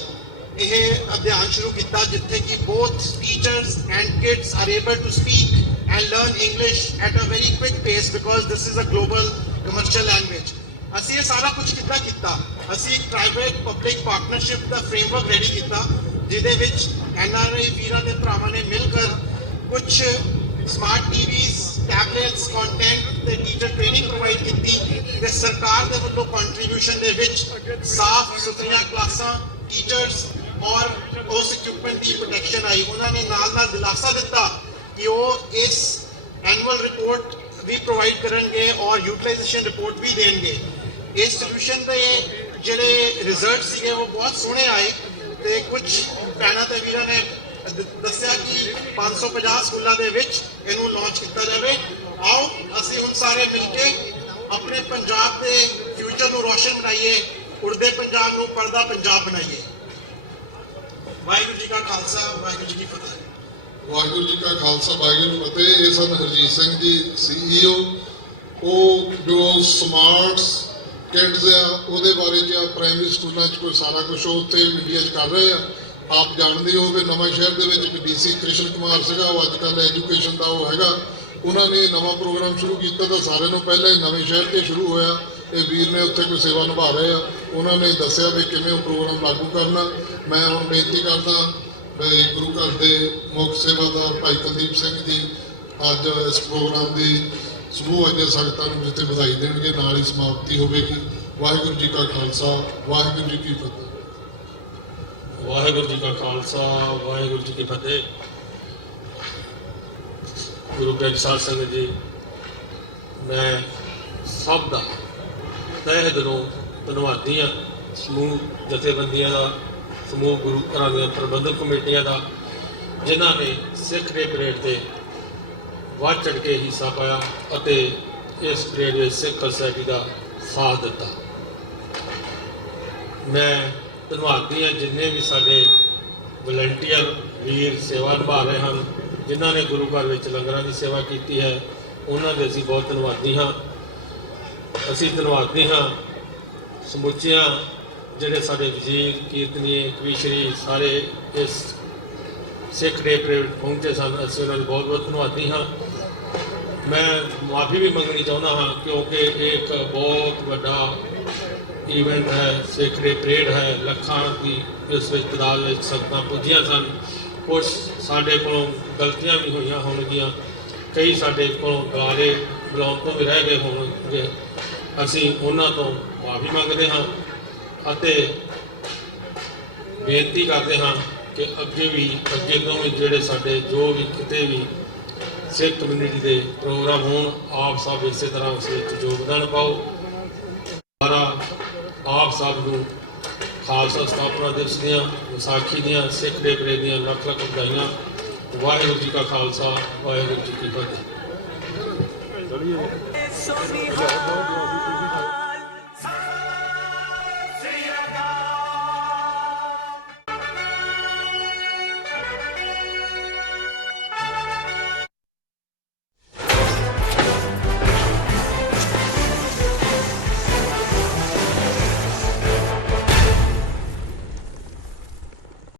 ਇਹ ਅਭਿਆਨ ਸ਼ੁਰੂ ਕੀਤਾ ਜਿੱਥੇ ਕਿ both teachers and kids are able to speak and learn English at a very quick pace because this is a global commercial language. ਅਸੀਂ ਇਹ ਸਾਰਾ ਕੁਝ ਕਿੱਦਾਂ ਕੀਤਾ? ਅਸੀਂ ਇੱਕ ਪ੍ਰਾਈਵੇਟ ਪਬਲਿਕ ਪਾਰਟਨਰਸ਼ਿਪ ਦਾ ਫਰੇਮਵਰਕ ਰੈਡੀ ਕੀਤਾ ਜਿਹਦੇ ਵਿੱਚ NRI ਵੀਰਾਂ ਦੇ ਭਰਾਵਾਂ ਨੇ ਮਿਲ ਕੇ ਕੁਝ ਸਮਾਰਟ ਟੀਵੀਜ਼, ਟੈਬਲੇਟਸ, ਕੰਟੈਂਟ ਤੇ ਟੀਚਰ ਟ੍ਰੇਨਿੰਗ ਪ੍ਰੋਵਾਈਡ ਕੀਤੀ ਤੇ ਸਰਕਾਰ ਦੇ ਵੱਲੋਂ ਕੰਟਰੀਬਿਊਸ਼ਨ ਦੇ ਵਿੱਚ ਸਾਫ਼ ਸੁਥਰੀਆਂ ਕਲਾਸਾਂ, ਟੀਚਰਸ ਔਰ ਉਸ ਇਕਵਿਪਮੈਂਟ ਦੀ ਪ੍ਰੋਟੈਕਸ਼ਨ ਆਈ। ਉਹਨਾਂ ਨੇ ਨਾਲ ਦਿਲਾਸਾ ਦਿੱਤਾ ਕਿ ਉਹ ਇਸ ਐਨੂਅਲ ਰਿਪੋਰਟ ਵੀ ਪ੍ਰੋਵਾਈਡ ਕਰਨਗੇ ਔਰ ਯੂਟਿਲਾਈਜੇਸ਼ਨ ਰਿਪੋਰਟ ਵੀ ਦੇਣਗੇ। ਇਸ ਸੋਲੂਸ਼ਨ ਦੇ ਜਿਹੜੇ ਰਿਜ਼ਲਟ ਸੀਗੇ ਉਹ ਬਹੁਤ ਸੋਹਣੇ ਆਏ ਤੇ ਕੁਝ ਭੈਣਾਂ ਤੇ ਵੀਰਾਂ ਨੇ ਦੱਸਿਆ ਕਿ 550 ਸਕੂਲਾਂ ਦੇ ਵਿੱਚ ਇਹਨੂੰ ਲਾਂਚ ਕੀਤਾ ਜਾਵੇ। ਆਓ ਅਸੀਂ ਹੁਣ ਸਾਰੇ ਮਿਲ ਕੇ ਆਪਣੇ ਪੰਜਾਬ ਦੇ ਫਿਊਚਰ ਨੂੰ ਰੋਸ਼ਨ ਬਣਾਈਏ, ਉੜਦੇ ਪੰਜਾਬ ਨੂੰ ਪੜ੍ਹਦਾ ਪੰਜਾਬ ਬਣਾਈਏ। ਵਾਹਿਗੁਰੂ ਜੀ ਕਾ ਖਾਲਸਾ, ਵਾਹਿਗੁਰੂ ਜੀ ਕੀ ਫਤਿਹ। ਵਾਹਿਗੁਰੂ ਜੀ ਕਾ ਖਾਲਸਾ, ਵਾਹਿਗੁਰੂ ਜੀ ਕੀ ਫਤਿਹ। ਇਹ ਸਨ ਹਰਜੀਤ ਸਿੰਘ ਜੀ, CEO। ਉਹ ਜੋ ਸਮਾਰਟਸ ਕਿਡਸ ਆ ਉਹਦੇ ਬਾਰੇ ਜਾਂ ਪ੍ਰਾਇਮਰੀ ਸਕੂਲਾਂ 'ਚ ਕੋਈ ਸਾਰਾ ਕੁਝ ਉੱਥੇ ਇੰਡੀਆ 'ਚ ਕਰ ਰਹੇ ਆ। ਆਪ ਜਾਣਦੇ ਹੋ ਕਿ ਨਵਾਂ ਸ਼ਹਿਰ ਦੇ ਵਿੱਚ ਇੱਕ DC ਕ੍ਰਿਸ਼ਨ ਕੁਮਾਰ ਸੀਗਾ, ਉਹ ਅੱਜ ਕੱਲ੍ਹ ਐਜੂਕੇਸ਼ਨ ਦਾ ਉਹ ਹੈਗਾ। ਉਹਨਾਂ ਨੇ ਨਵਾਂ ਪ੍ਰੋਗਰਾਮ ਸ਼ੁਰੂ ਕੀਤਾ ਤਾਂ ਸਾਰਿਆਂ ਨੂੰ ਪਹਿਲਾਂ ਹੀ ਨਵੇਂ ਸ਼ਹਿਰ 'ਤੇ ਸ਼ੁਰੂ ਹੋਇਆ। ਇਹ ਵੀਰ ਨੇ ਉੱਥੇ ਕੋਈ ਸੇਵਾ ਨਿਭਾ ਰਹੇ ਆ। ਉਹਨਾਂ ਨੇ ਦੱਸਿਆ ਵੀ ਕਿਵੇਂ ਉਹ ਪ੍ਰੋਗਰਾਮ ਲਾਗੂ ਕਰਨਾ। ਮੈਂ ਹੁਣ ਬੇਨਤੀ ਕਰਦਾ ਵੀ ਗੁਰੂ ਘਰ ਦੇ ਮੁੱਖ ਸੇਵਾਦਾਰ ਭਾਈ ਕੁਲਦੀਪ ਸਿੰਘ ਜੀ ਅੱਜ ਇਸ ਪ੍ਰੋਗਰਾਮ ਦੀ ਸਮੂਹ ਅੱਜ ਸੰਗਤਾਂ ਨੂੰ ਜਿੱਥੇ ਵਧਾਈ ਦੇਣਗੇ, ਨਾਲ ਹੀ ਸਮਾਪਤੀ ਹੋਵੇਗੀ। ਵਾਹਿਗੁਰੂ ਜੀ ਕਾ ਖਾਲਸਾ, ਵਾਹਿਗੁਰੂ ਜੀ ਕੀ ਫਤਿਹ। ਵਾਹਿਗੁਰੂ ਜੀ ਕਾ ਖਾਲਸਾ, ਵਾਹਿਗੁਰੂ ਜੀ ਕੀ ਫਤਿਹ। ਗੁਰੂ ਗ੍ਰੰਥ ਸਾਹਿਬ ਸੰਗਤ ਜੀ, ਮੈਂ ਸਭ ਦਾ ਤਹਿ ਦਿਲੋਂ ਧੰਨਵਾਦੀ ਹਾਂ। ਸਮੂਹ ਜਥੇਬੰਦੀਆਂ ਦਾ, ਸਮੂਹ ਗੁਰੂ ਘਰਾਂ ਦੀਆਂ ਪ੍ਰਬੰਧਕ ਕਮੇਟੀਆਂ ਦਾ, ਜਿਨ੍ਹਾਂ ਨੇ ਸਿੱਖ ਦੇ ਪਰੇਡ 'ਤੇ ਵੱਧ ਚੜ੍ਹ ਕੇ ਹਿੱਸਾ ਪਾਇਆ ਅਤੇ ਇਸ ਪਰੇਡ ਵਿੱਚ ਸਿੱਖ ਸੁਸਾਇਟੀ ਦਾ ਸਾਥ ਦਿੱਤਾ। ਮੈਂ ਧੰਨਵਾਦੀ ਹਾਂ ਜਿੰਨੇ ਵੀ ਸਾਡੇ ਵਲੰਟੀਅਰ ਵੀਰ ਸੇਵਾ ਨਿਭਾ ਰਹੇ ਹਨ, ਜਿਨ੍ਹਾਂ ਨੇ ਗੁਰੂ ਘਰ ਵਿੱਚ ਲੰਗਰਾਂ ਦੀ ਸੇਵਾ ਕੀਤੀ ਹੈ, ਉਹਨਾਂ ਦੇ ਅਸੀਂ ਬਹੁਤ ਧੰਨਵਾਦੀ ਹਾਂ। ਅਸੀਂ ਧੰਨਵਾਦੀ ਹਾਂ ਸਮੁੱਚਿਆਂ ਜਿਹੜੇ ਸਾਡੇ ਵਜ਼ੀਰ, ਕੀਰਤਨੀਏ, ਕਵੀਸ਼ਰੀ ਸਾਰੇ ਇਸ ਸਿੱਖ ਡੇ ਪਰੇਡ ਪਹੁੰਚੇ ਸਨ। ਅਸੀਂ ਉਹਨਾਂ ਦੇ ਬਹੁਤ ਬਹੁਤ ਧੰਨਵਾਦੀ ਹਾਂ। ਮੈਂ ਮਾਫੀ ਵੀ ਮੰਗਣੀ ਚਾਹੁੰਦਾ ਹਾਂ ਕਿਉਂਕਿ ਇਹ ਇੱਕ ਬਹੁਤ ਵੱਡਾ ਇਵੈਂਟ ਹੈ, ਸਿੱਖ ਡੇ ਪਰੇਡ ਹੈ। ਲੱਖਾਂ ਦੀ ਇਸ ਵਿੱਚ ਤਾਦਾਦ ਵਿੱਚ ਸੰਗਤਾਂ ਪੁੱਜੀਆਂ ਸਨ। ਕੁਝ ਸਾਡੇ ਕੋਲੋਂ ਗਲਤੀਆਂ ਵੀ ਹੋਈਆਂ ਹੋਣਗੀਆਂ, ਕਈ ਸਾਡੇ ਕੋਲੋਂ ਗਾਲੇ ਬੁਲਾਉਣ ਤੋਂ ਵੀ ਰਹਿ ਗਏ ਹੋਣਗੇ। ਅਸੀਂ ਉਹਨਾਂ ਤੋਂ ਮਾਫੀ ਮੰਗਦੇ ਹਾਂ ਅਤੇ ਬੇਨਤੀ ਕਰਦੇ ਹਾਂ ਕਿ ਅੱਗੇ ਤੋਂ ਵੀ ਜਿਹੜੇ ਸਾਡੇ ਜੋ ਵੀ ਕਿਤੇ ਵੀ ਸਿੱਖ ਕਮਿਊਨਿਟੀ ਦੇ ਪ੍ਰੋਗਰਾਮ ਹੋਣ, ਆਪ ਸਭ ਇਸੇ ਤਰ੍ਹਾਂ ਉਸ ਵਿੱਚ ਯੋਗਦਾਨ ਪਾਓ। ਸਾਰਾ ਆਪ ਸਭ ਨੂੰ ਖਾਲਸਾ ਸਥਾਪਨਾ ਦਿਵਸ ਦੀਆਂ, ਵਿਸਾਖੀ ਦੀਆਂ, ਸਿੱਖ ਦੇ ਪਰੇਡ ਦੀਆਂ ਲੱਖ ਲੱਖ ਵਧਾਈਆਂ। ਵਾਹਿਗੁਰੂ ਜੀ ਕਾ ਖਾਲਸਾ, ਵਾਹਿਗੁਰੂ ਜੀ ਕੀ ਫਤਿਹ।